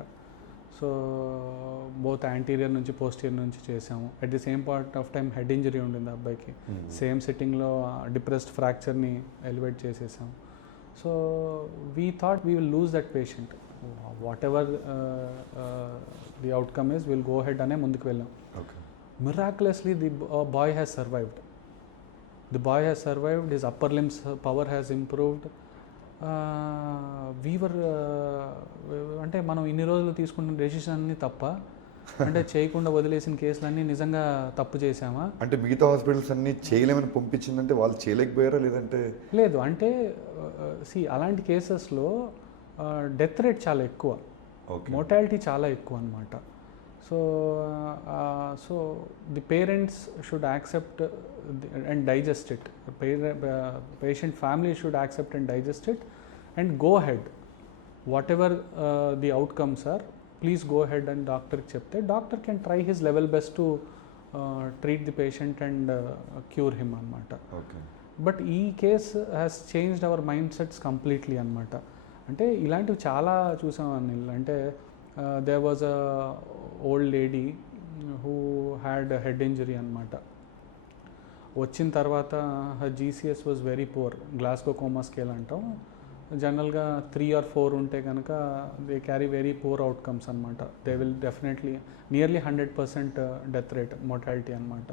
సో బోత్ యాంటీరియర్ నుంచి పోస్టీరియర్ నుంచి చేసాము. At the same part of time head injury ఉండింది అబ్బాయికి. సేమ్ సిట్టింగ్లో డిప్రెస్డ్ ఫ్రాక్చర్ని ఎలివేట్ చేసేసాం. So we thought we will lose that patient, whatever the outcome is will go head అనే ముందుకు వెళ్ళాం. Miraculously the boy has survived. The boy has survived, his upper limbs power has improved. We were అంటే మనం ఇన్ని రోజులు తీసుకున్న decision అన్నీ తప్ప, అంటే చేయకుండా వదిలేసిన కేసులన్నీ నిజంగా తప్పు చేసామా? అంటే మిగతా హాస్పిటల్స్ అన్నీ చేయలేమని పంపించిందంటే వాళ్ళు చేయలేకపోయారా లేదంటే? లేదు, అంటే అలాంటి కేసెస్లో డెత్ రేట్ చాలా ఎక్కువ, మోర్టాలిటీ చాలా ఎక్కువ అనమాట. So the parents should accept and digest it. Patient family should accept and digest it and go ahead. Whatever the outcomes are, please go ahead and doctor chepte. Doctor can try his level best to treat the patient and cure him anamata. Okay. But ee case has changed our mindsets completely anamata. Ante ilantivi chaala chusam anil. Ante there was a old lady who had a head injury anamata. వచ్చిన తర్వాత her GCS was very poor, Glasgow Coma Scale అంటాం. జనరల్గా 3 or 4 ఉంటే కనుక they carry very poor outcomes అనమాట. They will definitely nearly 100% death rate, mortality అనమాట.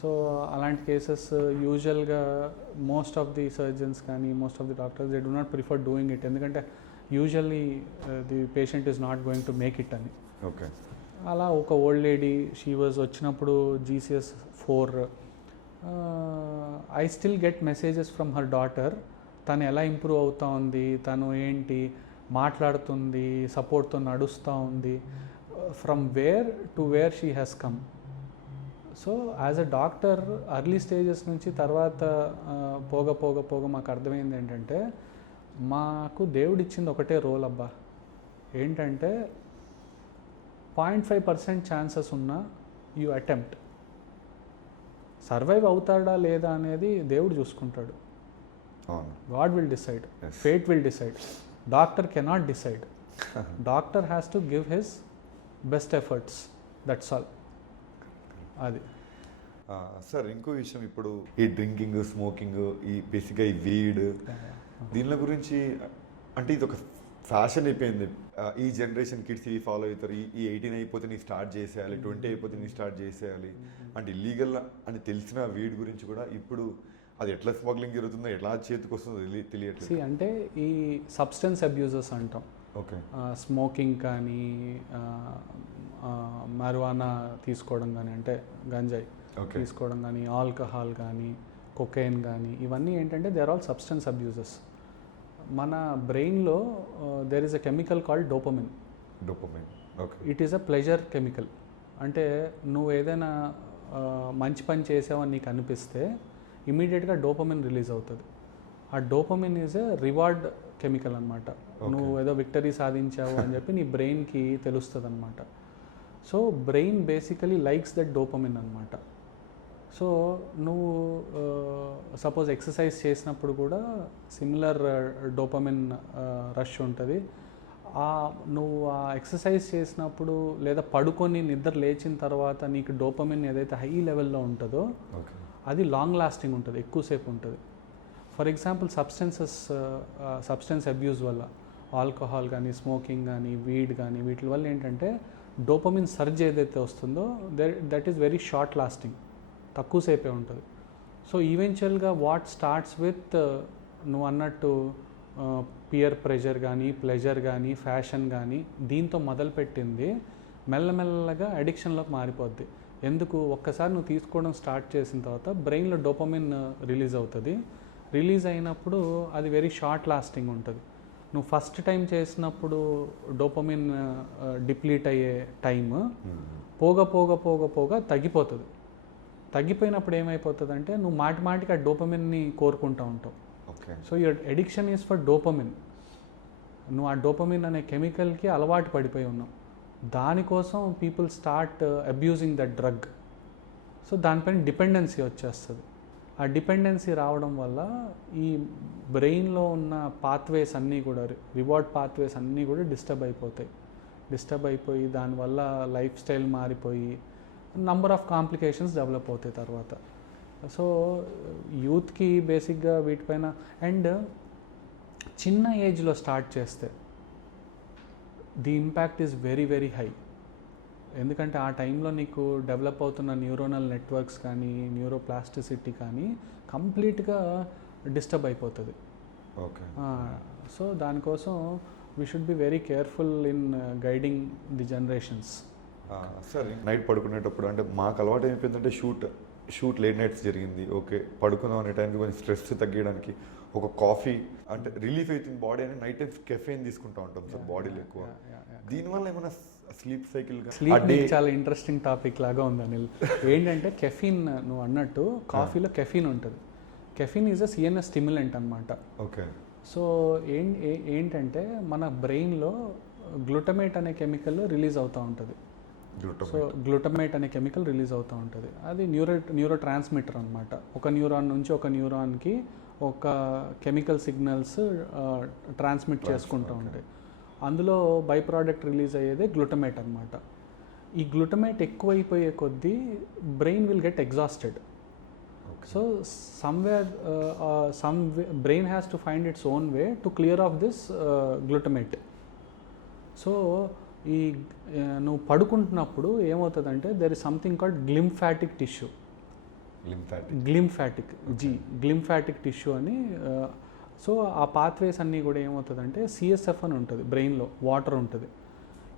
So అలాంటి cases యూజువల్గా మోస్ట్ ఆఫ్ ది సర్జన్స్ కానీ most of the doctors they do not prefer doing it, ఎందుకంటే usually the patient is not going to make it అని. Okay. అలా ఒక old lady she was వచ్చినప్పుడు GCS 4. I still get messages from her daughter. తను ఎలా improve అవుతూ ఉంది, తను ఏంటి మాట్లాడుతుంది, సపోర్ట్తో నడుస్తూ ఉంది, from where to where she has come. So as a doctor early stages నుంచి తర్వాత పోగ మాకు అర్థమైంది ఏంటంటే, మాకు దేవుడిచ్చింది ఒకటే రోల్ అబ్బా, ఏంటంటే 0.5% ఛాన్సెస్ ఉన్నా యూ అటెంప్ట్. సర్వైవ్ అవుతాడా లేదా అనేది దేవుడు చూసుకుంటాడు. అవును. God will decide, Yes. Fate will decide, doctor cannot decide. Doctor has to give his best efforts, that's all. అది సార్ ఇంకో విషయం, ఇప్పుడు ఈ డ్రింకింగ్, స్మోకింగ్, ఈ బేసిక్గా ఈ వీడ్, దీనిల గురించి అంటే ఇది ఒక ఫ్యాషన్ అయిపోయింది. ఈ జనరేషన్ కిడ్స్ ఇవి ఫాలో అవుతారు. ఈ 18 అయిపోతే నీ స్టార్ట్ చేసేయాలి, 20 అయిపోతే నీ స్టార్ట్ చేసేయాలి అంటే ఇల్లీగల్ అని తెలిసిన వీడ్ గురించి కూడా ఇప్పుడు అది ఎట్లా స్మగ్లింగ్ జరుగుతుందో, ఎట్లా చేతికి వస్తుందో తెలియట్లేదు. అంటే ఈ సబ్స్టెన్స్ అబ్యూజెస్ అంటాం. ఓకే. స్మోకింగ్ కానీ, marijuana తీసుకోవడం కానీ, అంటే గంజాయి తీసుకోవడం కానీ, ఆల్కహాల్ కానీ, కొకైన్ కానీ, ఇవన్నీ ఏంటంటే they are all substance abuses. మన బ్రెయిన్లో there is a chemical called dopamine. Okay. It is a pleasure chemical. అంటే నువ్వు ఏదైనా మంచి పని చేసావని నీకు అనిపిస్తే ఇమీడియట్గా డోపమిన్ రిలీజ్ అవుతుంది. ఆ dopamine is a reward chemical అనమాట. నువ్వు ఏదో విక్టరీ సాధించావు అని చెప్పి నీ బ్రెయిన్కి తెలుస్తుంది అనమాట. So brain basically likes that dopamine అనమాట. సో నువ్వు సపోజ్ ఎక్సర్సైజ్ చేసినప్పుడు కూడా సిమిలర్ డోపమిన్ రష్ ఉంటుంది. నువ్వు ఆ ఎక్సర్సైజ్ చేసినప్పుడు లేదా పడుకొని నిద్ర లేచిన తర్వాత నీకు డోపమిన్ ఏదైతే హై లెవెల్లో ఉంటుందో అది లాంగ్ లాస్టింగ్ ఉంటుంది, ఎక్కువసేపు ఉంటుంది. ఫర్ ఎగ్జాంపుల్ సబ్స్టెన్స్ అబ్యూస్ వల్ల, ఆల్కహాల్ కానీ, స్మోకింగ్ కానీ, వీడ్ కానీ, వీటి వల్ల ఏంటంటే డోపమిన్ సర్జ్ ఏదైతే వస్తుందో that is very short lasting, తక్కువసేపే ఉంటుంది. సో ఈవెన్చువల్గా వాట్ స్టార్ట్స్ విత్ నువ్వు అన్నట్టు పియర్ ప్రెషర్ కానీ, ప్లెజర్ కానీ, ఫ్యాషన్ కానీ, దీంతో మొదలుపెట్టింది మెల్లమెల్లగా అడిక్షన్లోకి మారిపోద్ది. ఎందుకు? ఒక్కసారి నువ్వు తీసుకోవడం స్టార్ట్ చేసిన తర్వాత బ్రెయిన్లో డోపమిన్ రిలీజ్ అవుతుంది. రిలీజ్ అయినప్పుడు అది వెరీ షార్ట్ లాస్టింగ్ ఉంటుంది. నువ్వు ఫస్ట్ టైం చేసినప్పుడు డోపమిన్ డిప్లీట్ అయ్యే టైమ్ పోగా తగ్గిపోతుంది. తగ్గిపోయినప్పుడు ఏమైపోతుంది అంటే నువ్వు మాటికి ఆ డోపమిన్ని కోరుకుంటూ ఉంటావు. So your addiction is for dopamine. నువ్వు ఆ డోపమిన్ అనే కెమికల్కి అలవాటు పడిపోయి ఉన్నావు. దానికోసం people start abusing that drug. So దానిపైన డిపెండెన్సీ వచ్చేస్తుంది. ఆ డిపెండెన్సీ రావడం వల్ల ఈ బ్రెయిన్లో ఉన్న పాత్వేస్ అన్నీ కూడా, రివార్డ్ పాత్వేస్ అన్నీ కూడా డిస్టర్బ్ అయిపోయి దానివల్ల లైఫ్ స్టైల్ మారిపోయి నంబర్ ఆఫ్ కాంప్లికేషన్స్ డెవలప్ అవుతాయి తర్వాత. సో యూత్కి బేసిక్గా వీటిపైన, అండ్ చిన్న ఏజ్లో స్టార్ట్ చేస్తే the impact is very very high. ఎందుకంటే ఆ టైంలో నీకు డెవలప్ అవుతున్న న్యూరోనల్ నెట్వర్క్స్ కానీ, న్యూరోప్లాస్టిసిటీ కానీ కంప్లీట్గా డిస్టర్బ్ అయిపోతుంది. ఓకే. సో దానికోసం we should be very careful in guiding the generations. సరే, నైట్ పడుకునేటప్పుడు అంటే మాకు అలవాటు అయిపోయిందంటే షూట్ లేట్ నైట్స్ జరిగింది, ఓకే పడుకుందాం అనే టైంకి కొంచెం స్ట్రెస్ తగ్గడానికి ఒక కాఫీ అంటే రిలీఫ్ అవుతుంది బాడీ అని నైట్ టైమ్స్ కెఫెయిన్ తీసుకుంటూ ఉంటాం సార్ బాడీలో ఎక్కువ. దీనివల్ల ఏమైనా స్లీప్ సైకిల్ చాలా ఇంట్రెస్టింగ్ టాపిక్ లాగా ఉంది అనిల్. ఏంటంటే కెఫీన్, నువ్వు అన్నట్టు కాఫీలో కెఫీన్ ఉంటుంది. Caffeine is a CNS stimulant అనమాట. ఓకే. సో ఏంటంటే మన బ్రెయిన్లో గ్లూటమేట్ అనే కెమికల్ రిలీజ్ అవుతూ ఉంటుంది. సో గ్లూటమేట్ అనే కెమికల్ రిలీజ్ అవుతూ ఉంటుంది. అది న్యూరో ట్రాన్స్మిటర్ అనమాట. ఒక న్యూరాన్ నుంచి ఒక న్యూరాన్కి ఒక కెమికల్ సిగ్నల్స్ ట్రాన్స్మిట్ చేసుకుంటూ ఉంటాయి. అందులో బై ప్రోడక్ట్ రిలీజ్ అయ్యేదే గ్లూటమేట్ అనమాట. ఈ గ్లూటమేట్ ఎక్కువైపోయే కొద్దీ brain will get exhausted. So brain has to find its own way to clear of this glutamate. So ఈ నువ్వు పడుకుంటున్నప్పుడు ఏమవుతుందంటే there is something called glymphatic tissue. Glymphatic tissue అని. So ఆ pathways అన్నీ కూడా ఏమవుతుందంటే సిఎస్ఎఫ్ అని ఉంటుంది బ్రెయిన్లో, వాటర్ ఉంటుంది.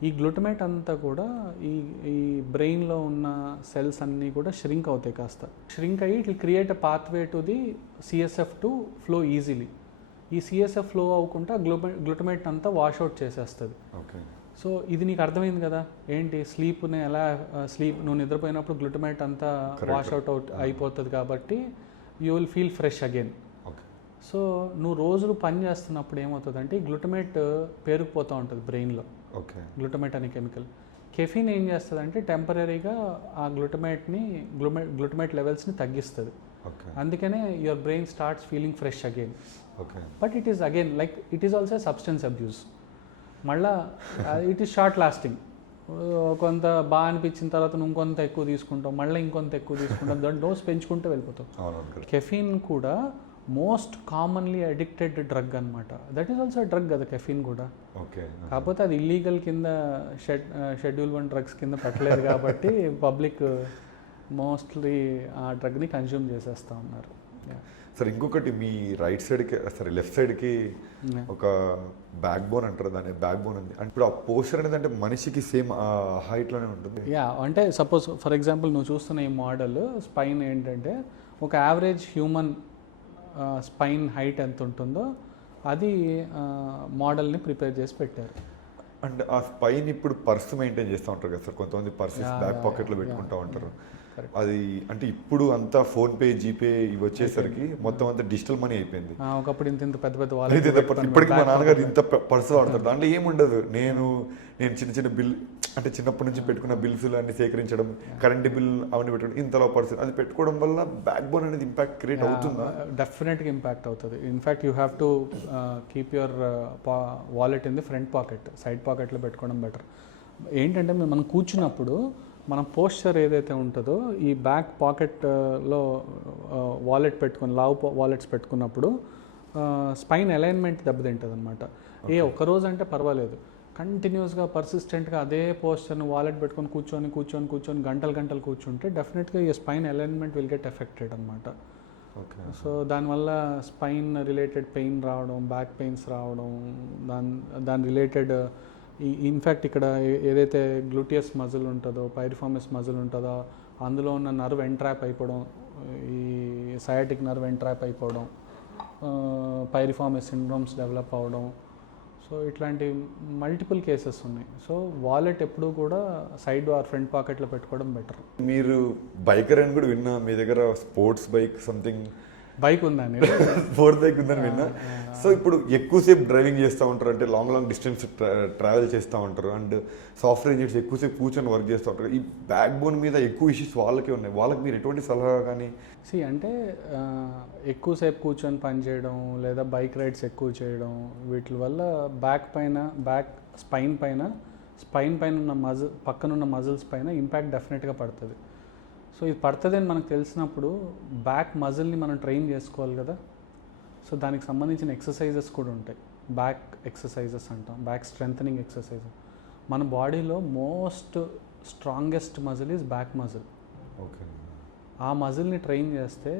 ఈ గ్లూటమేట్ అంతా కూడా ఈ బ్రెయిన్లో ఉన్న సెల్స్ అన్నీ కూడా ష్రింక్ అవుతాయి. కాస్త ష్రింక్ అయ్యి it will create a pathway to the CSF to flow easily. ఈ సిఎస్ఎఫ్ ఫ్లో అవ్వకుండా గ్లూటమేట్ అంతా వాష్అవుట్ చేసేస్తుంది. ఓకే. సో ఇది నీకు అర్థమైంది కదా, ఏంటి స్లీప్ని ఎలా నువ్వు నిద్రపోయినప్పుడు గ్లూటమేట్ అంతా వాష్అవుట్ అయిపోతుంది కాబట్టి you will feel fresh again. So నువ్వు రోజులు పని చేస్తున్నప్పుడు ఏమవుతుందంటే ఈ గ్లూటమేట్ పేరుకుపోతూ ఉంటుంది బ్రెయిన్లో. ఓకే. గ్లూటమేట్ అనే కెమికల్ కెఫీన్ ఏం చేస్తుందంటే టెంపరీగా ఆ గ్లూటమేట్ లెవెల్స్ని తగ్గిస్తుంది. ఓకే అందుకనే your brain starts feeling fresh again. Okay but it is again like it is also substance abuse. మళ్ళా ఇట్ ఈస్ షార్ట్ లాస్టింగ్. కొంత బాగా అనిపించిన తర్వాత నువ్వు ఇంకొంత ఎక్కువ తీసుకుంటావు, మళ్ళీ ఇంకొంత ఎక్కువ తీసుకుంటాం, దాని డోస్ పెంచుకుంటూ వెళ్ళిపోతావు. అవును. కెఫీన్ కూడా మోస్ట్ కామన్లీ అడిక్టెడ్ డ్రగ్ అనమాట. దట్ ఈస్ ఆల్సో డ్రగ్ కదా కెఫీన్ కూడా. ఓకే కాకపోతే అది ఇల్లీగల్ కింద షెడ్యూల్ 1 డ్రగ్స్ కింద పెట్టలేదు కాబట్టి పబ్లిక్ మోస్ట్లీ ఆ డ్రగ్ని కన్జ్యూమ్ చేసేస్తూ ఉన్నారు. సార్ ఇంకొకటి మీ రైట్ సైడ్కి లెఫ్ట్ సైడ్కి ఒక బ్యాక్ బోన్ అంటారు, దాని బ్యాక్ బోన్ ఉంది అంటే ఇప్పుడు ఆ పోస్చర్ అనేది అంటే మనిషికి సేమ్ హైట్లోనే ఉంటుంది. అంటే సపోజ్ ఫర్ ఎగ్జాంపుల్ నువ్వు చూస్తున్న ఈ మోడల్ స్పైన్ ఏంటంటే ఒక యావరేజ్ హ్యూమన్ స్పైన్ హైట్ ఎంత ఉంటుందో అది మోడల్ని ప్రిపేర్ చేసి పెట్టారు. అంటే ఆ స్పైన్ ఇప్పుడు పర్స్ మెయింటైన్ చేస్తూ ఉంటారు కదా సార్, కొంతమంది పర్సెస్ బ్యాక్ పాకెట్లో పెట్టుకుంటూ ఉంటారు. అది అంటే ఇప్పుడు అంతా ఫోన్పే జీపే ఇవి వచ్చేసరికి మొత్తం అంతా డిజిటల్ మనీ అయిపోయింది. ఒకప్పుడు ఇంత పెద్ద పెద్ద ఇప్పటికి మా నాన్నగారు ఇంత పర్స్ వాడతారు, దాంట్లో ఏముండదు. నేను చిన్న చిన్న బిల్ అంటే చిన్నప్పటి నుంచి పెట్టుకున్న బిల్స్ అన్ని సేకరించడం, కరెంట్ బిల్ అవన్నీ పెట్టుకోవడం, ఇంతలో పర్స్ అది పెట్టుకోవడం వల్ల బ్యాక్ బోన్ అనేది ఇంపాక్ట్ క్రియేట్ అవుతుందా? డెఫినెట్గా ఇంపాక్ట్ అవుతుంది. In fact you have to keep your wallet in the front pocket, side పాకెట్లో పెట్టుకోవడం బెటర్. ఏంటంటే మనం కూర్చున్నప్పుడు మన పోస్చర్ ఏదైతే ఉంటుందో ఈ బ్యాక్ పాకెట్లో వాలెట్ పెట్టుకుని వాలెట్స్ పెట్టుకున్నప్పుడు స్పైన్ అలైన్మెంట్ దెబ్బతింటుంది అనమాట. ఒక్కరోజు అంటే పర్వాలేదు, కంటిన్యూస్గా పర్సిస్టెంట్గా అదే పోస్చర్ని వాలెట్ పెట్టుకొని కూర్చొని గంటలు కూర్చుంటే డెఫినెట్గా ఈ spine alignment will get affected అనమాట. సో దానివల్ల స్పైన్ రిలేటెడ్ పెయిన్ రావడం, బ్యాక్ పెయిన్స్ రావడం, దాని రిలేటెడ్ ఇన్ఫ్యాక్ట్ ఇక్కడ ఏదైతే గ్లూటియస్ మజిల్ ఉంటుందో, పైరిఫార్మిస్ మజిల్ ఉంటుందో అందులో ఉన్న నర్వ్ ఎంట్రాప్ అయిపోవడం, ఈ సయాటిక్ నర్వ్ ఎంట్రాప్ అయిపోవడం, పైరిఫార్మిస్ సిండ్రోమ్స్ డెవలప్ అవ్వడం, సో ఇట్లాంటి మల్టిపుల్ కేసెస్ ఉన్నాయి. సో వాలెట్ ఎప్పుడూ కూడా సైడ్ ఆర్ ఫ్రంట్ పాకెట్లో పెట్టుకోవడం బెటర్. మీరు బైకర్ అని కూడా విన్నా, మీ దగ్గర స్పోర్ట్స్ బైక్ సంథింగ్ బైక్ ఉందండి, స్పోర్ట్స్ బైక్ ఉందని విన్నా. సో ఇప్పుడు ఎక్కువసేపు డ్రైవింగ్ చేస్తూ ఉంటారు, అంటే లాంగ్ డిస్టెన్స్ ట్రావెల్ చేస్తూ ఉంటారు, అండ్ సాఫ్ట్వేర్ ఇంజనీర్స్ ఎక్కువసేపు కూర్చొని వర్క్ చేస్తూ ఉంటారు. ఈ బ్యాక్ బోన్ మీద ఎక్కువ ఇష్యూస్ వాళ్ళకే ఉన్నాయి, వాళ్ళకి మీరు ఎటువంటి సలహా కానీ? అంటే ఎక్కువసేపు కూర్చొని పనిచేయడం లేదా బైక్ రైడ్స్ ఎక్కువ చేయడం వీటి వల్ల బ్యాక్ స్పైన్ పైన ఉన్న పక్కనున్న మజిల్స్ పైన ఇంపాక్ట్ డెఫినెట్గా పడుతుంది. సో ఇది పడుతుందని మనకు తెలిసినప్పుడు బ్యాక్ మజిల్ని మనం ట్రైన్ చేసుకోవాలి కదా. సో దానికి సంబంధించిన ఎక్సర్సైజెస్ కూడా ఉంటాయి, బ్యాక్ ఎక్సర్సైజెస్ అంటాం, బ్యాక్ స్ట్రెంథనింగ్ ఎక్సర్సైజెస్. మన బాడీలో most strongest muscle is back muscle. Okay, ఆ మజిల్ని ట్రైన్ చేస్తే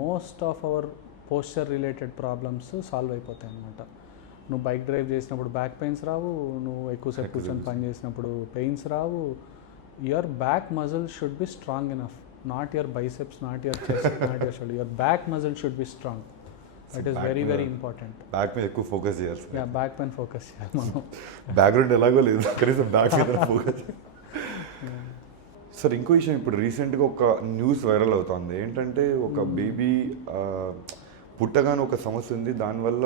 most of our posture related problems solve అయిపోతాయి అన్నమాట. నువ్వు బైక్ డ్రైవ్ చేసినప్పుడు బ్యాక్ పెయిన్స్ రావు, నువ్వు ఎక్కువసేపు కూర్చొని పని చేసినప్పుడు pains Rao. Your back muscle should be strong enough, not your biceps, not your chest, not your shoulder. Your back muscle should be strong. That is very very important. Back మీద ఎక్కువ focus చేయాలి. Back పైన focus చేయాలి మనం. Background ఎలాగో లేదు, కనీసం back మీద ఫోకస్. సార్ ఇంకో విషయం, ఇప్పుడు రీసెంట్గా ఒక న్యూస్ వైరల్ అవుతుంది. ఏంటంటే ఒక బేబీ పుట్టగానే ఒక సమస్య ఉంది, దానివల్ల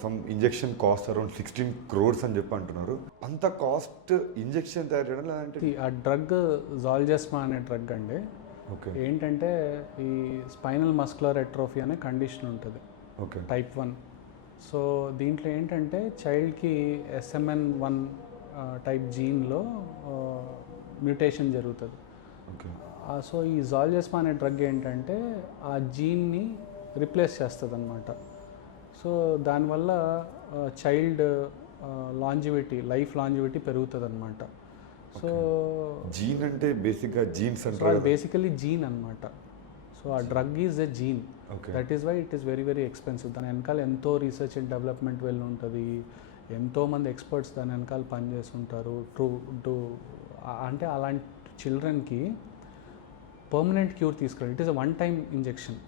some injection cost around 16 crores అని చెప్పి అంటున్నారు. అంత కాస్ట్ ఇంజెక్షన్ తయారు చేయడం లేదంటే? ఆ డ్రగ్ జాల్జెస్మా అనే డ్రగ్ అండి. ఓకే, ఏంటంటే ఈ స్పైనల్ మస్కులర్ ఎట్రోఫీ అనే కండిషన్ ఉంటుంది, ఓకే, టైప్ 1. సో దీంట్లో ఏంటంటే చైల్డ్కి SMN1 టైప్ జీన్లో మ్యూటేషన్ జరుగుతుంది. ఓకే. సో ఈ జాల్జెస్మా అనే డ్రగ్ ఏంటంటే ఆ జీన్ని రిప్లేస్ చేస్తుంది అనమాట. సో దానివల్ల చైల్డ్ లైఫ్ లాంజివిటీ పెరుగుతుంది అనమాట. సో జీన్ అంటే బేసిక్గా జీన్స్ అంటే బేసికలీ జీన్ అనమాట. సో ఆ drug is a gene, that is why it is very very expensive. దాని వెనకాల ఎంతో రీసెర్చ్ అండ్ డెవలప్మెంట్ వెళ్ళి ఉంటుంది, ఎంతోమంది ఎక్స్పర్ట్స్ దాని వెనకాల పనిచేసి ఉంటారు. అంటే అలాంటి చిల్డ్రన్కి పర్మనెంట్ క్యూర్ తీసుకురావాలి. It is a one time injection.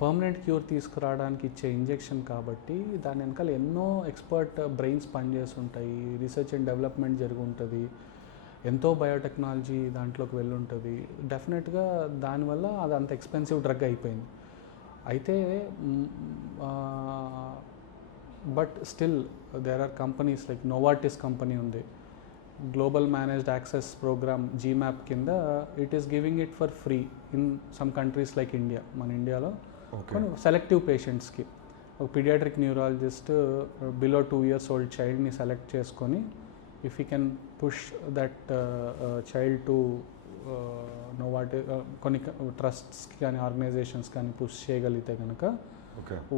Permanent cure తీసుకురావడానికి ఇచ్చే ఇంజెక్షన్ కాబట్టి దాని వెనకాల ఎన్నో ఎక్స్పర్ట్ బ్రెయిన్స్ పనిచేసి ఉంటాయి, రీసెర్చ్ అండ్ డెవలప్మెంట్ జరిగి ఉంటుంది, ఎంతో బయోటెక్నాలజీ దాంట్లోకి వెళ్ళి ఉంటుంది. డెఫినెట్గా దానివల్ల అది అంత ఎక్స్పెన్సివ్ డ్రగ్ అయిపోయింది. అయితే but still there are companies like Novartis company ఉంది, global managed access program GMAP కింద it is giving it for free in some countries like India. మన ఇండియాలో కొన్ని సెలెక్టివ్ పేషెంట్స్కి ఒక paediatric neurologist below 2 years old చైల్డ్ని సెలెక్ట్ చేసుకొని if you can push that child to know what కొన్ని ట్రస్ట్స్కి కానీ ఆర్గనైజేషన్స్ కానీ పుష్ చేయగలిగితే కనుక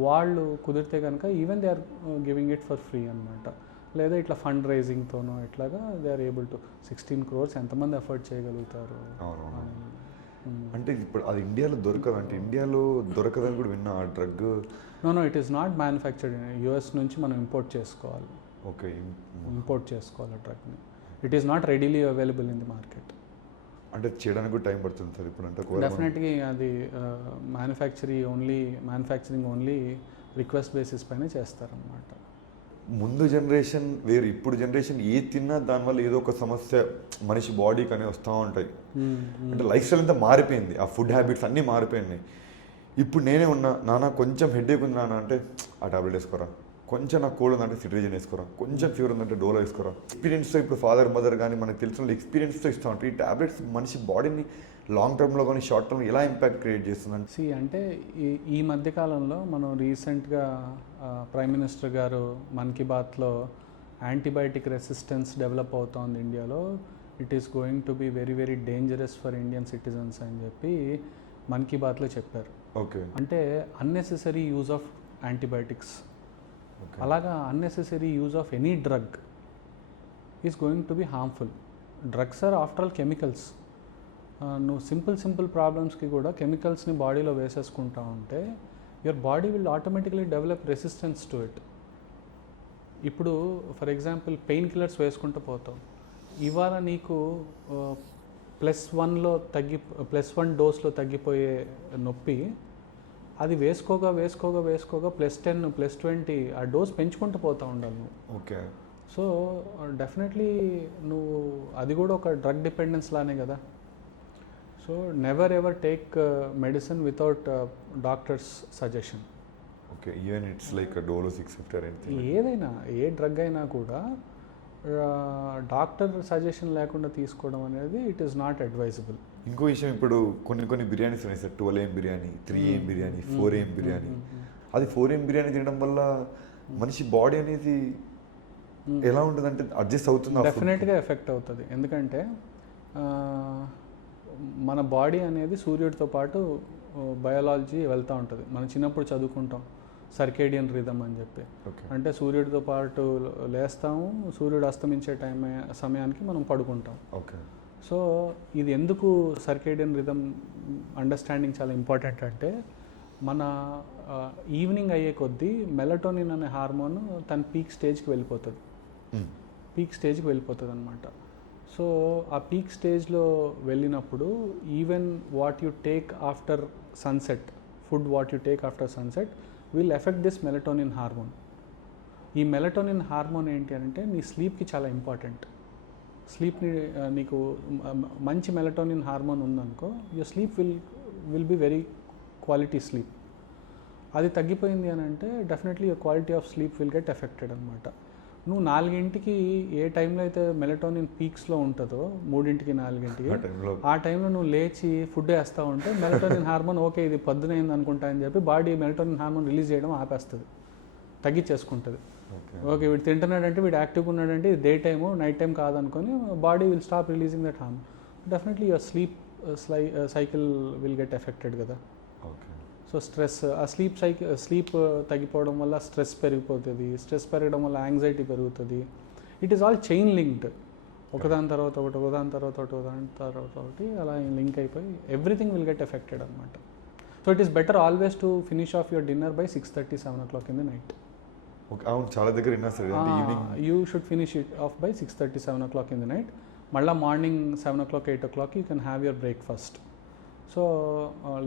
వాళ్ళు కుదిరితే కనుక even they are giving it for free అనమాట. లేదా ఇట్లా ఫండ్ రైజింగ్తోనో ఇట్లాగా they are able to 16 crores ఎంతమంది ఎఫర్ట్ చేయగలుగుతారు. అంటే ఇప్పుడు అది ఇండియాలో దొరకదు, అంటే ఇండియాలో దొరకదని కూడా విన్నా ఆ drug. No it is not manufactured. US నుంచి మనం ఇంపోర్ట్ చేసుకోవాలి. ఓకే, ఇంపోర్ట్ చేసుకోవాలి డ్రగ్ని. It is not readily available in the market. అంటే చేయడానికి కూడా టైం పడుతుంది సార్ ఇప్పుడు అంటే. డెఫినెట్గా అది మ్యానుఫ్యాక్చరింగ్ ఓన్లీ రిక్వెస్ట్ బేసిస్ పైన చేస్తారన్నమాట. ముందు జనరేషన్ వేరు, ఇప్పుడు జనరేషన్ ఏ తిన్నా దానివల్ల ఏదో ఒక సమస్య మనిషి బాడీకి అనేవి వస్తూ ఉంటాయి. అంటే లైఫ్ స్టైల్ అంతా మారిపోయింది, ఆ ఫుడ్ హ్యాబిట్స్ అన్నీ మారిపోయినాయి. ఇప్పుడు నేనే ఉన్నా, నాన్న కొంచెం హెడేక్ ఉంది నాన్న అంటే ఆ టాబ్లెట్ వేసుకోరా, కొంచెం నాకు కోల్డ్ ఉందంటే సిట్రిజిన్ వేసుకోరా, కొంచెం ఫీవర్ ఉందంటే డోలో వేసుకోరా. ఎక్స్పీరియన్స్తో ఇప్పుడు ఫాదర్ మదర్ కానీ మనకు తెలిసిన ఎక్స్పీరియన్స్తో ఇస్తూ ఉంటాయి. ఈ టాబ్లెట్స్ మనిషి బాడీని లాంగ్ టర్మ్లో కానీ షార్ట్ టర్మ్లో ఎలా ఇంపాక్ట్ క్రియేట్ చేస్తుందంటే అంటే ఈ మధ్యకాలంలో మనం రీసెంట్గా ప్రైమ్ మినిస్టర్ గారు మన్ కీ బాత్లో యాంటీబయాటిక్ రెసిస్టెన్స్ డెవలప్ అవుతోంది ఇండియాలో, it is going to be very very dangerous for Indian citizens అని చెప్పి మన్ కీ బాత్లో చెప్పారు. ఓకే, అంటే అన్నెసెసరీ యూజ్ ఆఫ్ యాంటీబయాటిక్స్, అలాగా unnecessary use of any drug is going to be harmful. Drugs are after all chemicals. నువ్వు simple ప్రాబ్లమ్స్కి కూడా కెమికల్స్ని బాడీలో వేసేసుకుంటా ఉంటే your body will automatically develop resistance to it. ఇప్పుడు ఫర్ ఎగ్జాంపుల్ పెయిన్ కిల్లర్స్ వేసుకుంటూ పోతావు, ఇవాళ నీకు +1 డోస్లో తగ్గిపోయే నొప్పి, అది వేసుకోగా +10 +20 ఆ డోస్ పెంచుకుంటూ పోతూ ఉండాలి నువ్వు. ఓకే, సో డెఫినెట్లీ నువ్వు అది కూడా ఒక డ్రగ్ డిపెండెన్స్ లానే కదా. So never ever take medicine without doctors suggestion. Okay, even it's like Dolo 650 or anything. ఏదైనా ఏ డ్రగ్ అయినా కూడా డాక్టర్ సజెషన్ లేకుండా తీసుకోవడం అనేది ఇట్ ఈస్ నాట్ అడ్వైజబుల్. ఇంకో విషయం, ఇప్పుడు కొన్ని బిర్యానీస్ ఉన్నాయి sir, 12 AM biryani, 3 AM biryani, 4 AM biryani. అది 4 AM బిర్యానీ తినడం వల్ల మనిషి బాడీ అనేది ఎలా ఉంటుంది అంటే అడ్జస్ట్ అవుతుంది. డెఫినెట్గా ఎఫెక్ట్ అవుతుంది. ఎందుకంటే మన బాడీ అనేది సూర్యుడితో పాటు బయాలజీ వెళ్తూ ఉంటుంది. మనం చిన్నప్పుడు చదువుకుంటాం సర్కేడియన్ రిథమ్ అని చెప్పి. అంటే సూర్యుడితో పాటు లేస్తాము, సూర్యుడు అస్తమించే సమయానికి మనం పడుకుంటాం. ఓకే, సో ఇది ఎందుకు సర్కేడియన్ రిథమ్ అండర్స్టాండింగ్ చాలా ఇంపార్టెంట్ అంటే, మన ఈవినింగ్ అయ్యే కొద్దీ మెలటోనిన్ అనే హార్మోన్ తన పీక్ స్టేజ్కి వెళ్ళిపోతుంది అనమాట. సో ఆ పీక్ స్టేజ్లో వెళ్ళినప్పుడు even what you take after sunset, food what you take after sunset will effect this melatonin hormone. ఈ మెలటోనిన్ హార్మోన్ ఏంటి అంటే నీ స్లీప్కి చాలా ఇంపార్టెంట్. స్లీప్ని నీకు మంచి మెలటోనిన్ హార్మోన్ ఉందనుకో, your sleep will be very quality sleep. అది తగ్గిపోయింది అని అంటే definitely your quality of sleep will get affected అనమాట. నువ్వు 4 ఏ టైంలో అయితే మెలటోనిన్ పీక్స్లో ఉంటుందో, 3 4 ఆ టైంలో నువ్వు లేచి ఫుడ్ వేస్తూ ఉంటే మెలటోనిన్ హార్మోన్ ఓకే ఇది పొద్దునైంది అనుకుంటా అని చెప్పి బాడీ మెలటోనిన్ హార్మోన్ రిలీజ్ చేయడం ఆపేస్తుంది, తగ్గించేసుకుంటుంది. ఓకే వీడు తింటున్నాడంటే, వీడు యాక్టివ్గా ఉన్నాడంటే ఇది డే టైము నైట్ టైం కాదనుకొని body will stop releasing that hormone. Definitely your sleep cycle will get affected కదా. సో స్ట్రెస్, ఆ స్లీప్ తగ్గిపోవడం వల్ల స్ట్రెస్ పెరిగిపోతుంది, స్ట్రెస్ పెరగడం వల్ల యాంగ్జైటీ పెరుగుతుంది. It is all chain linked, ఒకదాని తర్వాత ఒకటి అలా లింక్ అయిపోయి ఎవ్రీథింగ్ విల్ గెట్ ఎఫెక్టెడ్ అనమాట. So it is better always to finish off your dinner by 6:30 7 o'clock in the night. అవును, చాలా దగ్గర విన్నా sir. You should finish it of by 6:30 7 o'clock in the night. మళ్ళీ morning 7 o'clock 8 o'clock you can have your breakfast. So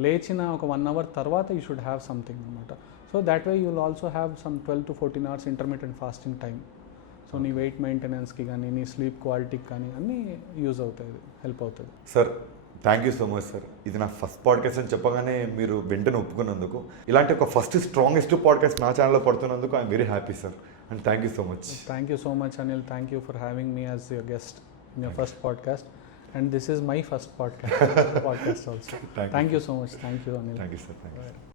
లేచిన ఒక 1 hour తర్వాత you should have something అనమాట. So that way you will also have some 12 to 14 hours intermediate fasting time. So నీ wait మెయింటెనెన్స్కి కానీ నీ sleep క్వాలిటీకి కానీ అన్నీ యూజ్ అవుతాయి, హెల్ప్ అవుతుంది. Sir thank you so much sir. ఇది నా ఫస్ట్ పాడ్కాస్ట్ అని చెప్పగానే మీరు వెంటనే ఒప్పుకున్నందుకు, ఇలాంటి ఒక ఫస్ట్ స్ట్రాంగెస్ట్ పాడ్కాస్ట్ నా ఛానల్లో పడుతున్నందుకు I'm very happy sir, and thank you so much. Thank you so much Anil, thank you for having me as your guest. in your first podcast, and this is my first podcast also. Thank you. Thank you so much. Thank you, Anil. Thank you sir. Thank you.